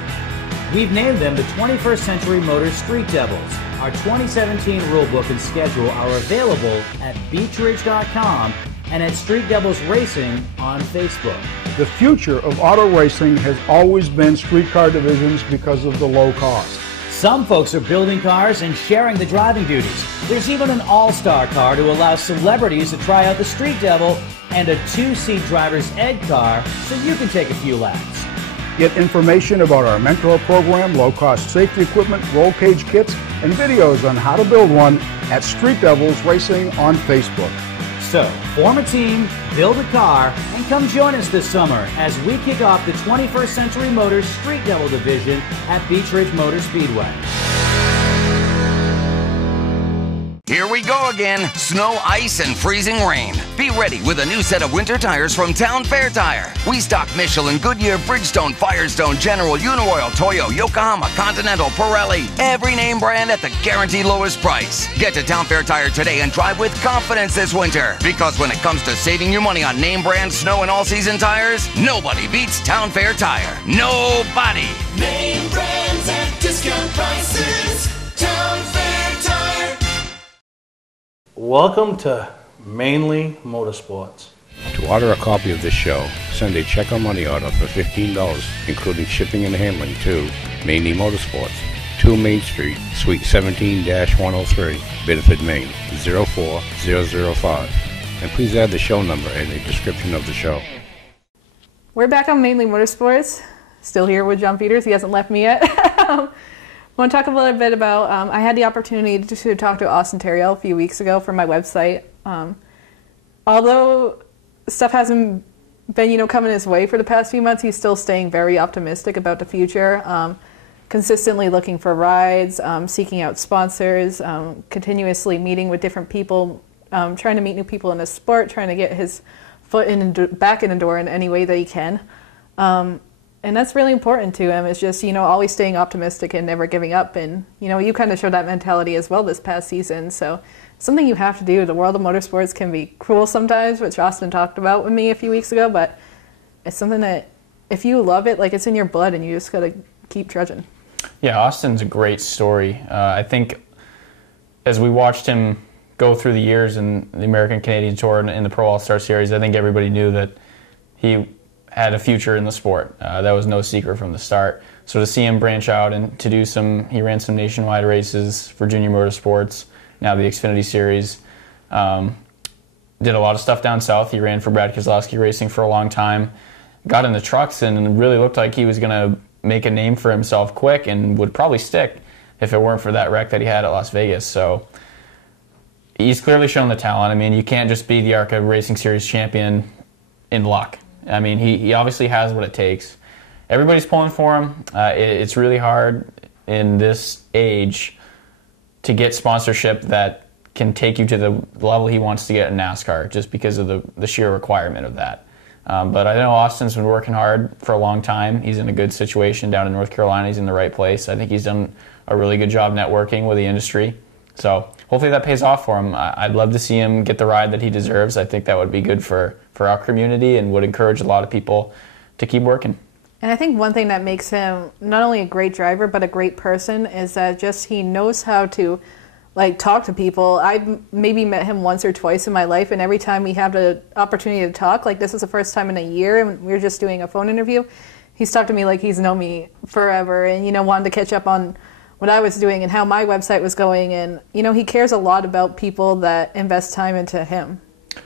We've named them the 21st Century Motors Street Devils. Our 2017 rulebook and schedule are available at beachridge.com and at Street Devils Racing on Facebook. The future of auto racing has always been street car divisions because of the low cost. Some folks are building cars and sharing the driving duties. There's even an all-star car to allow celebrities to try out the Street Devil, and a 2-seat driver's ed car so you can take a few laps. Get information about our mentor program, low-cost safety equipment, roll cage kits, and videos on how to build one at Street Devils Racing on Facebook. So, form a team, build a car, and come join us this summer as we kick off the 21st Century Motors Street Devil Division at Beach Ridge Motor Speedway. Here we go again. Snow, ice, and freezing rain. Be ready with a new set of winter tires from Town Fair Tire. We stock Michelin, Goodyear, Bridgestone, Firestone, General, Uniroyal, Toyo, Yokohama, Continental, Pirelli. Every name brand at the guaranteed lowest price. Get to Town Fair Tire today and drive with confidence this winter. Because when it comes to saving you money on name brand snow and all-season tires, nobody beats Town Fair Tire. Nobody. Name brands at discount prices. Town Fair Tire. Welcome to Mainely Motorsports. To order a copy of this show, send a check or money order for $15, including shipping and handling, to Mainely Motorsports, 2 Main Street, Suite 17-103, Bedford, Maine, 04005. And please add the show number in the description of the show. We're back on Mainly Motorsports. Still here with John Peters. He hasn't left me yet. I want to talk a little bit about, I had the opportunity to talk to Austin Terriell a few weeks ago for my website. Although stuff hasn't been, coming his way for the past few months, he's still staying very optimistic about the future, consistently looking for rides, seeking out sponsors, continuously meeting with different people, trying to meet new people in the sport, trying to get his foot back in the door in any way that he can. And that's really important to him. It's just, always staying optimistic and never giving up. And, you kind of showed that mentality as well this past season. So something you have to do. The world of motorsports can be cruel sometimes, which Austin talked about with me a few weeks ago. But it's something that if you love it, like it's in your blood and you just got to keep trudging. Yeah, Austin's a great story. I think as we watched him go through the years in the American Canadian Tour and in the Pro All-Star Series, I think everybody knew that he had a future in the sport. That was no secret from the start. So to see him branch out and to do he ran some nationwide races for Junior Motorsports, now the Xfinity Series, did a lot of stuff down south. He ran for Brad Keselowski Racing for a long time, got in the trucks and really looked like he was going to make a name for himself quick and would probably stick if it weren't for that wreck that he had at Las Vegas. So he's clearly shown the talent. I mean, you can't just be the ARCA Racing Series champion in luck. I mean, he obviously has what it takes. Everybody's pulling for him. It's really hard in this age to get sponsorship that can take you to the level he wants to get in NASCAR just because of the sheer requirement of that. But I know Austin's been working hard for a long time. He's in a good situation down in North Carolina. He's in the right place. I think he's done a really good job networking with the industry. So hopefully that pays off for him. I'd love to see him get the ride that he deserves. I think that would be good for our community and would encourage a lot of people to keep working. And I think one thing that makes him not only a great driver but a great person is that just he knows how to talk to people. I've maybe met him once or twice in my life, and every time we have the opportunity to talk, like this is the first time in a year and we were just doing a phone interview, he's talked to me like he's known me forever and wanted to catch up on what I was doing and how my website was going, and he cares a lot about people that invest time into him.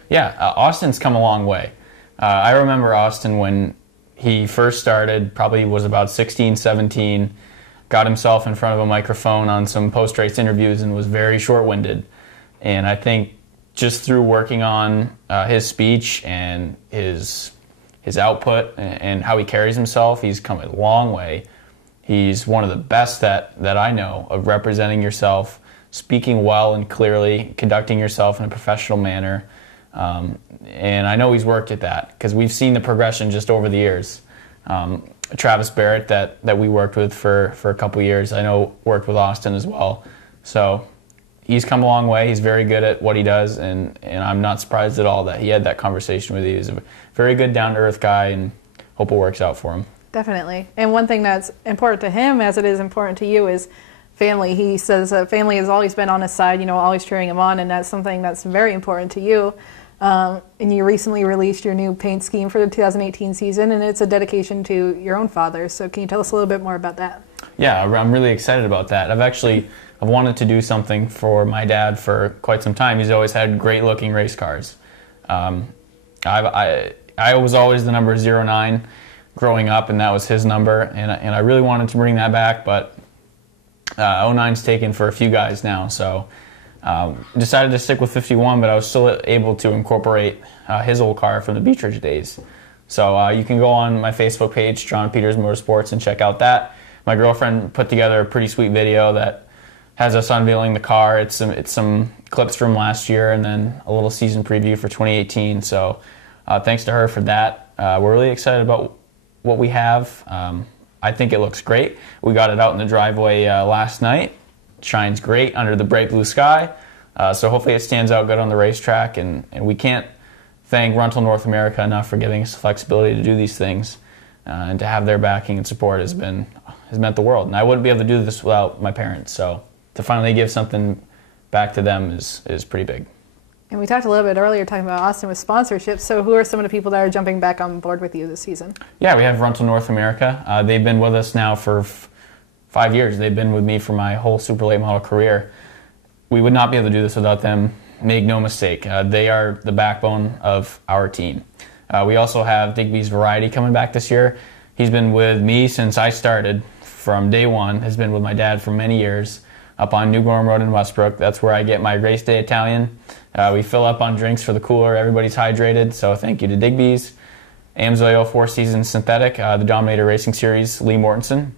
Yeah, Austin's come a long way. I remember Austin when he first started, probably was about 16, 17, got himself in front of a microphone on some post-race interviews and was very short-winded. And I think just through working on his speech and his output and how he carries himself, he's come a long way. He's one of the best that I know of representing yourself, speaking well and clearly, conducting yourself in a professional manner. And I know he's worked at that because we've seen the progression just over the years. Travis Barrett that we worked with for a couple years, I know worked with Austin as well. So he's come a long way. He's very good at what he does, and I'm not surprised at all that he had that conversation with you. He's a very good, down-to-earth guy, and hope it works out for him. Definitely. And one thing that's important to him, as it is important to you, is family. He says that family has always been on his side, always cheering him on, and that's something that's very important to you. And you recently released your new paint scheme for the 2018 season, and it's a dedication to your own father. So can you tell us a little bit more about that? Yeah, I'm really excited about that. I've wanted to do something for my dad for quite some time. He's always had great looking race cars. I was always the number 09 growing up, and that was his number, and I really wanted to bring that back, but 09's taken for a few guys now, so decided to stick with 51, but I was still able to incorporate his old car from the Beach Ridge days. So you can go on my Facebook page, John Peters Motorsports, and check out that. My girlfriend put together a pretty sweet video that has us unveiling the car. It's some clips from last year and then a little season preview for 2018. So thanks to her for that. We're really excited about what we have. I think it looks great. We got it out in the driveway last night. It shines great under the bright blue sky. So hopefully it stands out good on the racetrack. And we can't thank Rental North America enough for giving us the flexibility to do these things. And to have their backing and support has meant the world. And I wouldn't be able to do this without my parents. So to finally give something back to them is pretty big. And we talked a little bit earlier talking about Austin with sponsorships. So who are some of the people that are jumping back on board with you this season? Yeah, we have Rental North America. They've been with us now for 5 years. They've been with me for my whole super late model career. We would not be able to do this without them. Make no mistake. They are the backbone of our team. We also have Digby's Variety coming back this year. He's been with me since I started from day one, has been with my dad for many years, up on New Gorham Road in Westbrook. That's where I get my race day Italian. We fill up on drinks for the cooler. Everybody's hydrated, so thank you to Digby's. Amsoil 4 Seasons Synthetic, the Dominator Racing Series, Lee Mortensen.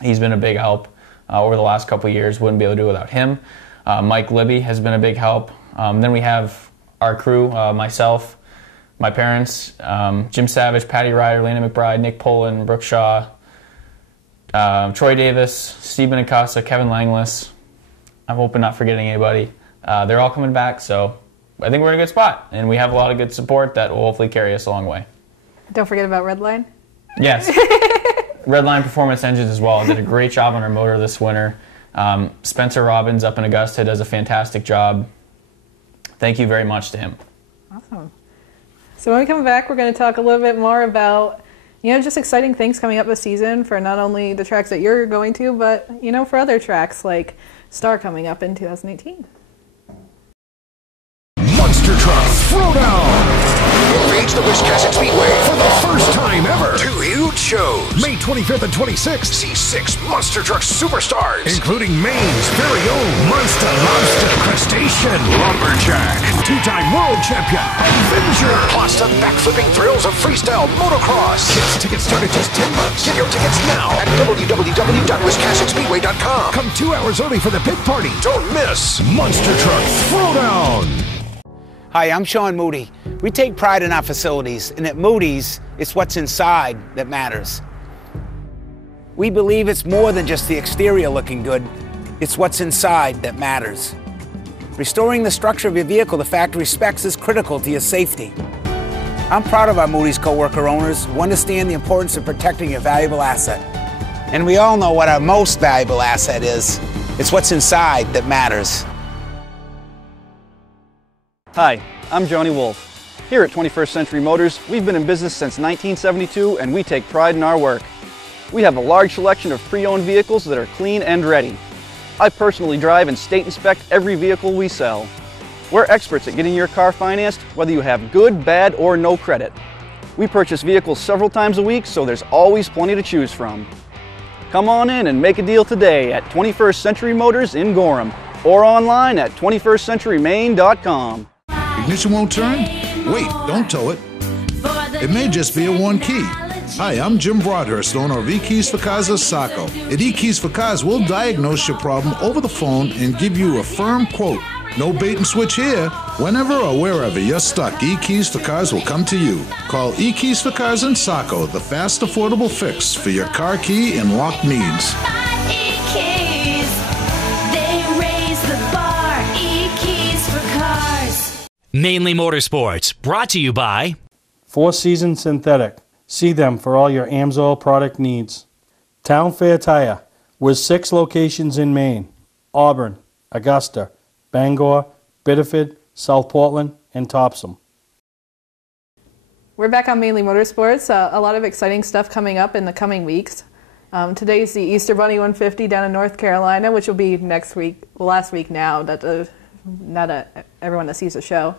He's been a big help over the last couple of years. Wouldn't be able to do it without him. Mike Libby has been a big help. Then we have our crew, myself, my parents, Jim Savage, Patty Ryder, Lana McBride, Nick Poland, Brooke Shaw, Troy Davis, Stephen Acosta, Kevin Langlis. I'm hoping not forgetting anybody. They're all coming back, so I think we're in a good spot. And we have a lot of good support that will hopefully carry us a long way. Don't forget about Redline. Yes. Redline Performance Engines as well. Did a great job on our motor this winter. Spencer Robbins up in Augusta does a fantastic job. Thank you very much to him. Awesome. So when we come back, we're going to talk a little bit more about, just exciting things coming up this season for not only the tracks that you're going to, but, for other tracks like Star coming up in 2018. Monster Truck Throwdown! Invades the Wisconsin Speedway for the first time ever. 2 huge shows. May 25th and 26th. See 6 Monster Truck superstars, including Maine's very own Monster Lobster Crustacean Lumberjack, 2-time world champion Avenger, plus the backflipping thrills of freestyle motocross. Tickets start at just $10. Get your tickets now at www.wisconsinspeedway.com. Come 2 hours early for the pit party. Don't miss Monster Truck Throwdown. Hi, I'm Sean Moody. We take pride in our facilities, and at Moody's, it's what's inside that matters. We believe it's more than just the exterior looking good, it's what's inside that matters. Restoring the structure of your vehicle the factory specs is critical to your safety. I'm proud of our Moody's co-worker owners who understand the importance of protecting your valuable asset. And we all know what our most valuable asset is. It's what's inside that matters. Hi, I'm Johnny Wolf. Here at 21st Century Motors, we've been in business since 1972 and we take pride in our work. We have a large selection of pre-owned vehicles that are clean and ready. I personally drive and state inspect every vehicle we sell. We're experts at getting your car financed, whether you have good, bad, or no credit. We purchase vehicles several times a week, so there's always plenty to choose from. Come on in and make a deal today at 21st Century Motors in Gorham or online at 21stcenturymaine.com. Ignition won't turn? Wait, don't tow it. It may just be a one key. Hi, I'm Jim Broadhurst, owner of eKeys for Cars of Saco. At eKeys for Cars, we'll diagnose your problem over the phone and give you a firm quote. No bait and switch here. Whenever or wherever you're stuck, eKeys for Cars will come to you. Call eKeys for Cars in Saco, the fast, affordable fix for your car key and lock needs. Mainely Motorsports, brought to you by 4 Seasons Synthetic. See them for all your Amsoil product needs. Town Fair Tire, with 6 locations in Maine: Auburn, Augusta, Bangor, Biddeford, South Portland, and tops them. We're back on Mainly Motorsports. A lot of exciting stuff coming up in the coming weeks. Today's the Easter Bunny 150 down in North Carolina, which will be next week, last week now, everyone that sees the show.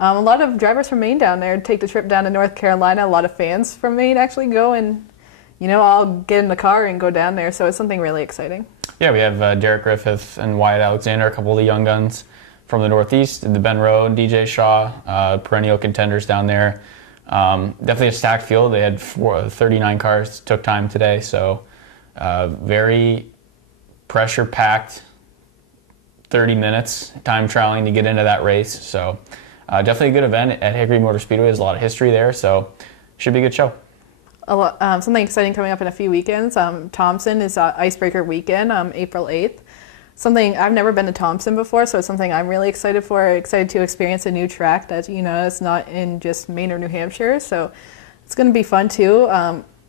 A lot of drivers from Maine down there take the trip down to North Carolina. A lot of fans from Maine actually go and, all get in the car and go down there, so it's something really exciting. Yeah, we have Derek Griffith and Wyatt Alexander, a couple of the young guns from the Northeast, the Ben Rowe, DJ Shaw, perennial contenders down there. Definitely a stacked field. They had 39 cars, took time today, so very pressure-packed 30 minutes time trialing to get into that race. So definitely a good event at Hickory Motor Speedway. There's a lot of history there, so should be a good show. Something exciting coming up in a few weekends. Thompson is Icebreaker Weekend, April 8th. Something I've never been to Thompson before, so it's something I'm really excited for. Excited to experience a new track that it's not in just Maine or New Hampshire. So it's going to be fun too.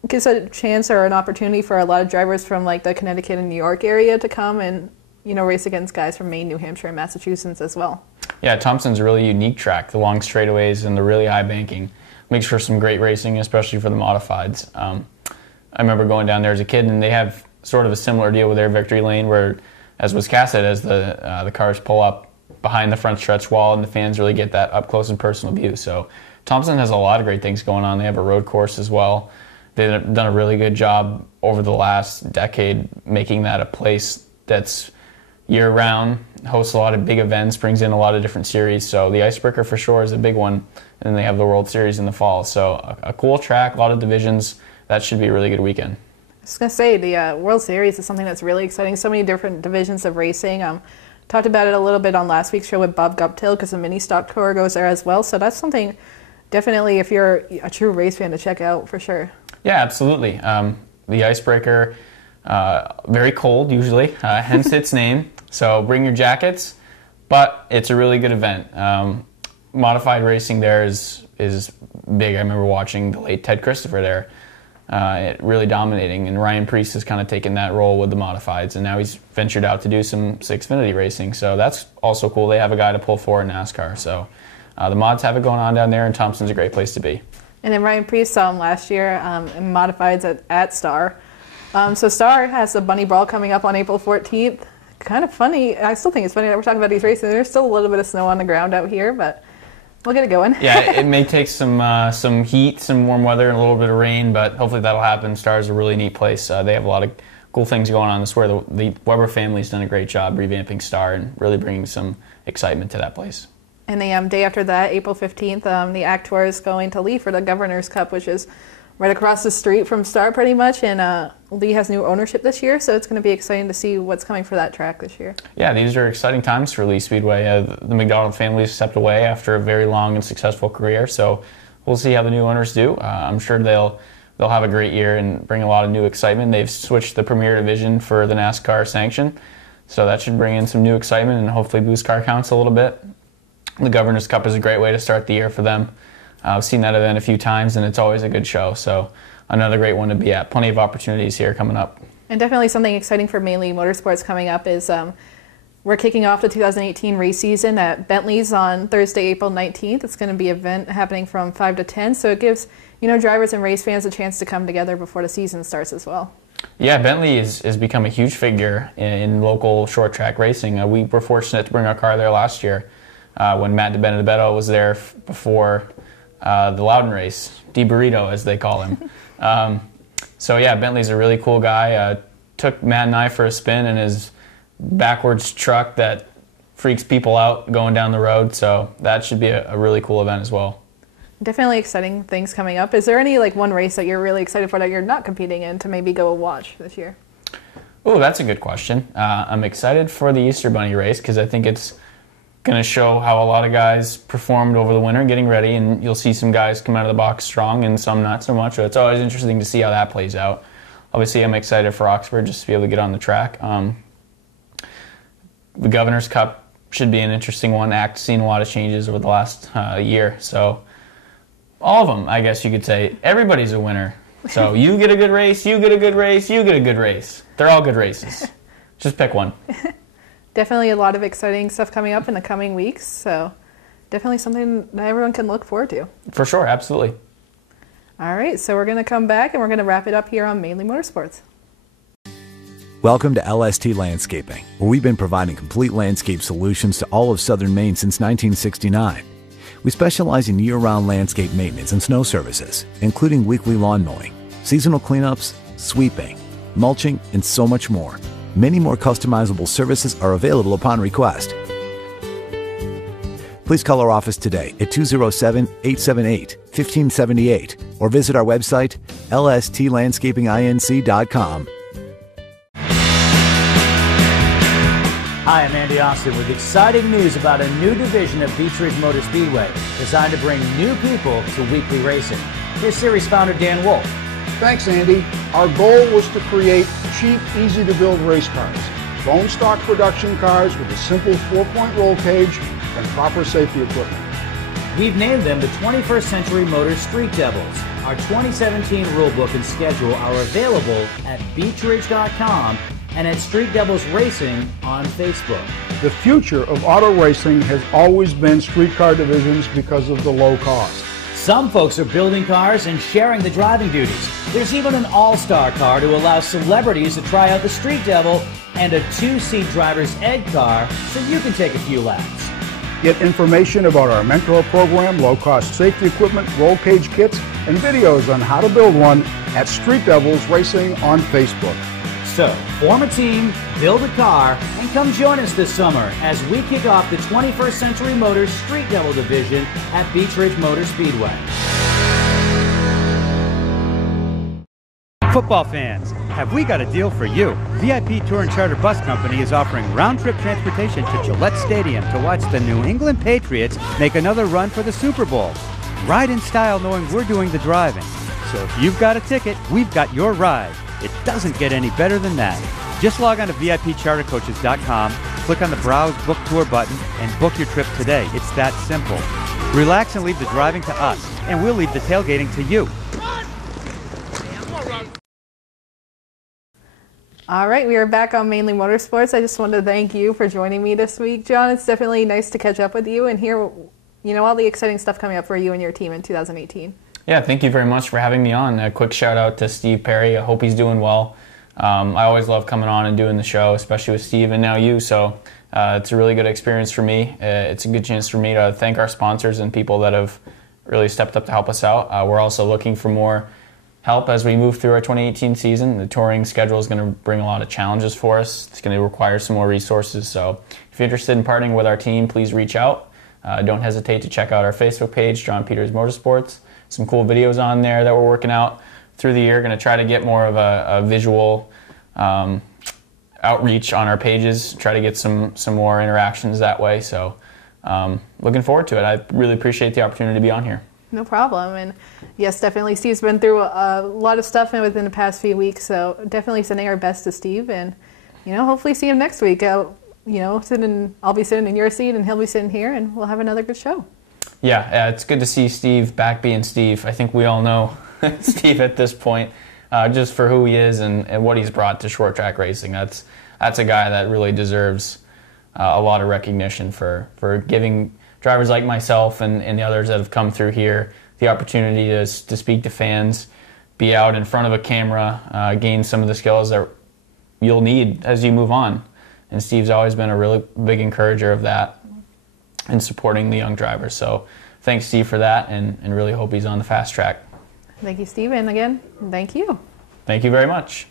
Gives a chance or an opportunity for a lot of drivers from like the Connecticut and New York area to come and race against guys from Maine, New Hampshire, and Massachusetts as well. Yeah, Thompson's a really unique track. The long straightaways and the really high banking makes for some great racing, especially for the modifieds. I remember going down there as a kid, and they have sort of a similar deal with their victory lane where, as Wiscasset, as the cars pull up behind the front stretch wall and the fans really get that up close and personal view. So Thompson has a lot of great things going on. They have a road course as well. They've done a really good job over the last decade making that a place that's year-round, hosts a lot of big events, brings in a lot of different series. So the Icebreaker for sure is a big one, and they have the World Series in the fall. So a cool track, a lot of divisions. That should be a really good weekend. I was going to say, the World Series is something that's really exciting. So many different divisions of racing. Talked about it a little bit on last week's show with Bob Guptill because the mini stock tour goes there as well. So that's something definitely, if you're a true race fan, to check out for sure. Yeah, absolutely. The Icebreaker, very cold usually, hence its name. So bring your jackets, but it's a really good event. Modified racing there is big. I remember watching the late Ted Christopher there. It really dominating, and Ryan Preece has kind of taken that role with the modifieds, and now he's ventured out to do some Xfinity racing, so that's also cool. They have a guy to pull for in NASCAR, so the mods have it going on down there, and Thompson's a great place to be. And then Ryan Preece saw him last year in modifieds at Star. So Star has a Bunny Brawl coming up on April 14th. Kind of funny. I still think it's funny that we're talking about these races. There's still a little bit of snow on the ground out here, but we'll get it going. Yeah, it may take some heat, some warm weather, and a little bit of rain, but hopefully that'll happen. Star's a really neat place. They have a lot of cool things going on. I swear the Weber family's done a great job revamping Star and really bringing some excitement to that place. And the day after that, April 15th, the ACT Tour is going to Lee for the Governor's Cup, which is right across the street from Star pretty much, and Lee has new ownership this year, so it's going to be exciting to see what's coming for that track this year. Yeah, these are exciting times for Lee Speedway. The McDonald family has stepped away after a very long and successful career, so we'll see how the new owners do. I'm sure they'll have a great year and bring a lot of new excitement. They've switched the Premier Division for the NASCAR sanction, so that should bring in some new excitement and hopefully boost car counts a little bit. The Governor's Cup is a great way to start the year for them. I've seen that event a few times, and it's always a good show. So another great one to be at. Plenty of opportunities here coming up. And definitely something exciting for Mainly Motorsports coming up is we're kicking off the 2018 race season at Bentley's on Thursday, April 19th. It's going to be an event happening from 5 to 10, so it gives drivers and race fans a chance to come together before the season starts as well. Yeah, Bentley has become a huge figure in local short track racing. We were fortunate to bring our car there last year when Matt DiBenedetto was there before the Loudon race, D-Burrito as they call him. So yeah, Bentley's a really cool guy. Took Matt and I for a spin in his backwards truck that freaks people out going down the road, so that should be a really cool event as well. Definitely exciting things coming up. Is there any one race that you're really excited for that you're not competing in to maybe go watch this year? Oh, that's a good question. I'm excited for the Easter Bunny race because I think it's going to show how a lot of guys performed over the winter getting ready, and you'll see some guys come out of the box strong and some not so much. So it's always interesting to see how that plays out. Obviously, I'm excited for Oxford just to be able to get on the track. The Governor's Cup should be an interesting one. ACT's seen a lot of changes over the last year. So all of them, I guess you could say. Everybody's a winner. So you get a good race, you get a good race, you get a good race. They're all good races. Just pick one. Definitely a lot of exciting stuff coming up in the coming weeks. So definitely something that everyone can look forward to. For sure, absolutely. All right, so we're going to come back and we're going to wrap it up here on Mainly Motorsports. Welcome to LST Landscaping, where we've been providing complete landscape solutions to all of southern Maine since 1969. We specialize in year-round landscape maintenance and snow services, including weekly lawn mowing, seasonal cleanups, sweeping, mulching, and so much more. Many more customizable services are available upon request. Please call our office today at 207-878-1578 or visit our website, lstlandscapinginc.com. Hi, I'm Andy Austin with exciting news about a new division of Beech Ridge Motor Speedway designed to bring new people to weekly racing. Here's series founder Dan Wolf. Thanks, Andy. Our goal was to create cheap, easy-to-build race cars. Bone stock production cars with a simple 4-point roll cage and proper safety equipment. We've named them the 21st Century Motors Street Devils. Our 2017 rulebook and schedule are available at beechridge.com and at Street Devils Racing on Facebook. The future of auto racing has always been street car divisions because of the low cost. Some folks are building cars and sharing the driving duties. There's even an all-star car to allow celebrities to try out the Street Devil and a 2-seat driver's ed car so you can take a few laps. Get information about our mentor program, low-cost safety equipment, roll cage kits, and videos on how to build one at Street Devils Racing on Facebook. So, form a team, build a car, and come join us this summer as we kick off the 21st Century Motors Street Devil Division at Beech Ridge Motor Speedway. Football fans, have we got a deal for you? VIP Tour and Charter Bus Company is offering round-trip transportation to Gillette Stadium to watch the New England Patriots make another run for the Super Bowl. Ride in style knowing we're doing the driving. So if you've got a ticket, we've got your ride. It doesn't get any better than that. Just log on to VIPchartercoaches.com, click on the Browse Book Tour button, and book your trip today. It's that simple. Relax and leave the driving to us, and we'll leave the tailgating to you. All right, we are back on Mainly Motorsports. I just wanted to thank you for joining me this week, John. It's definitely nice to catch up with you and hear, all the exciting stuff coming up for you and your team in 2018. Yeah, thank you very much for having me on. A quick shout out to Steve Perry. I hope he's doing well. I always love coming on and doing the show, especially with Steve and now you. So it's a really good experience for me. It's a good chance for me to thank our sponsors and people that have really stepped up to help us out. We're also looking for more help as we move through our 2018 season. The touring schedule is going to bring a lot of challenges for us. It's going to require some more resources. So if you're interested in partnering with our team, please reach out. Don't hesitate to check out our Facebook page, John Peters Motorsports. Some cool videos on there that we're working out through the year. Going to try to get more of a visual outreach on our pages, try to get some more interactions that way. So looking forward to it. I really appreciate the opportunity to be on here. No problem. And yes, definitely Steve's been through a lot of stuff within the past few weeks, so definitely sending our best to Steve, and hopefully see him next week. I'll be sitting in your seat and he'll be sitting here, and we'll have another good show. Yeah, it's good to see Steve back being Steve. I think we all know Steve at this point, just for who he is and what he's brought to short track racing. That's a guy that really deserves a lot of recognition for giving drivers like myself and the others that have come through here the opportunity to speak to fans, be out in front of a camera, gain some of the skills that you'll need as you move on. And Steve's always been a really big encourager of that and supporting the young drivers. So thanks, Steve, for that, and really hope he's on the fast track. Thank you, Steve, and again, thank you. Thank you very much.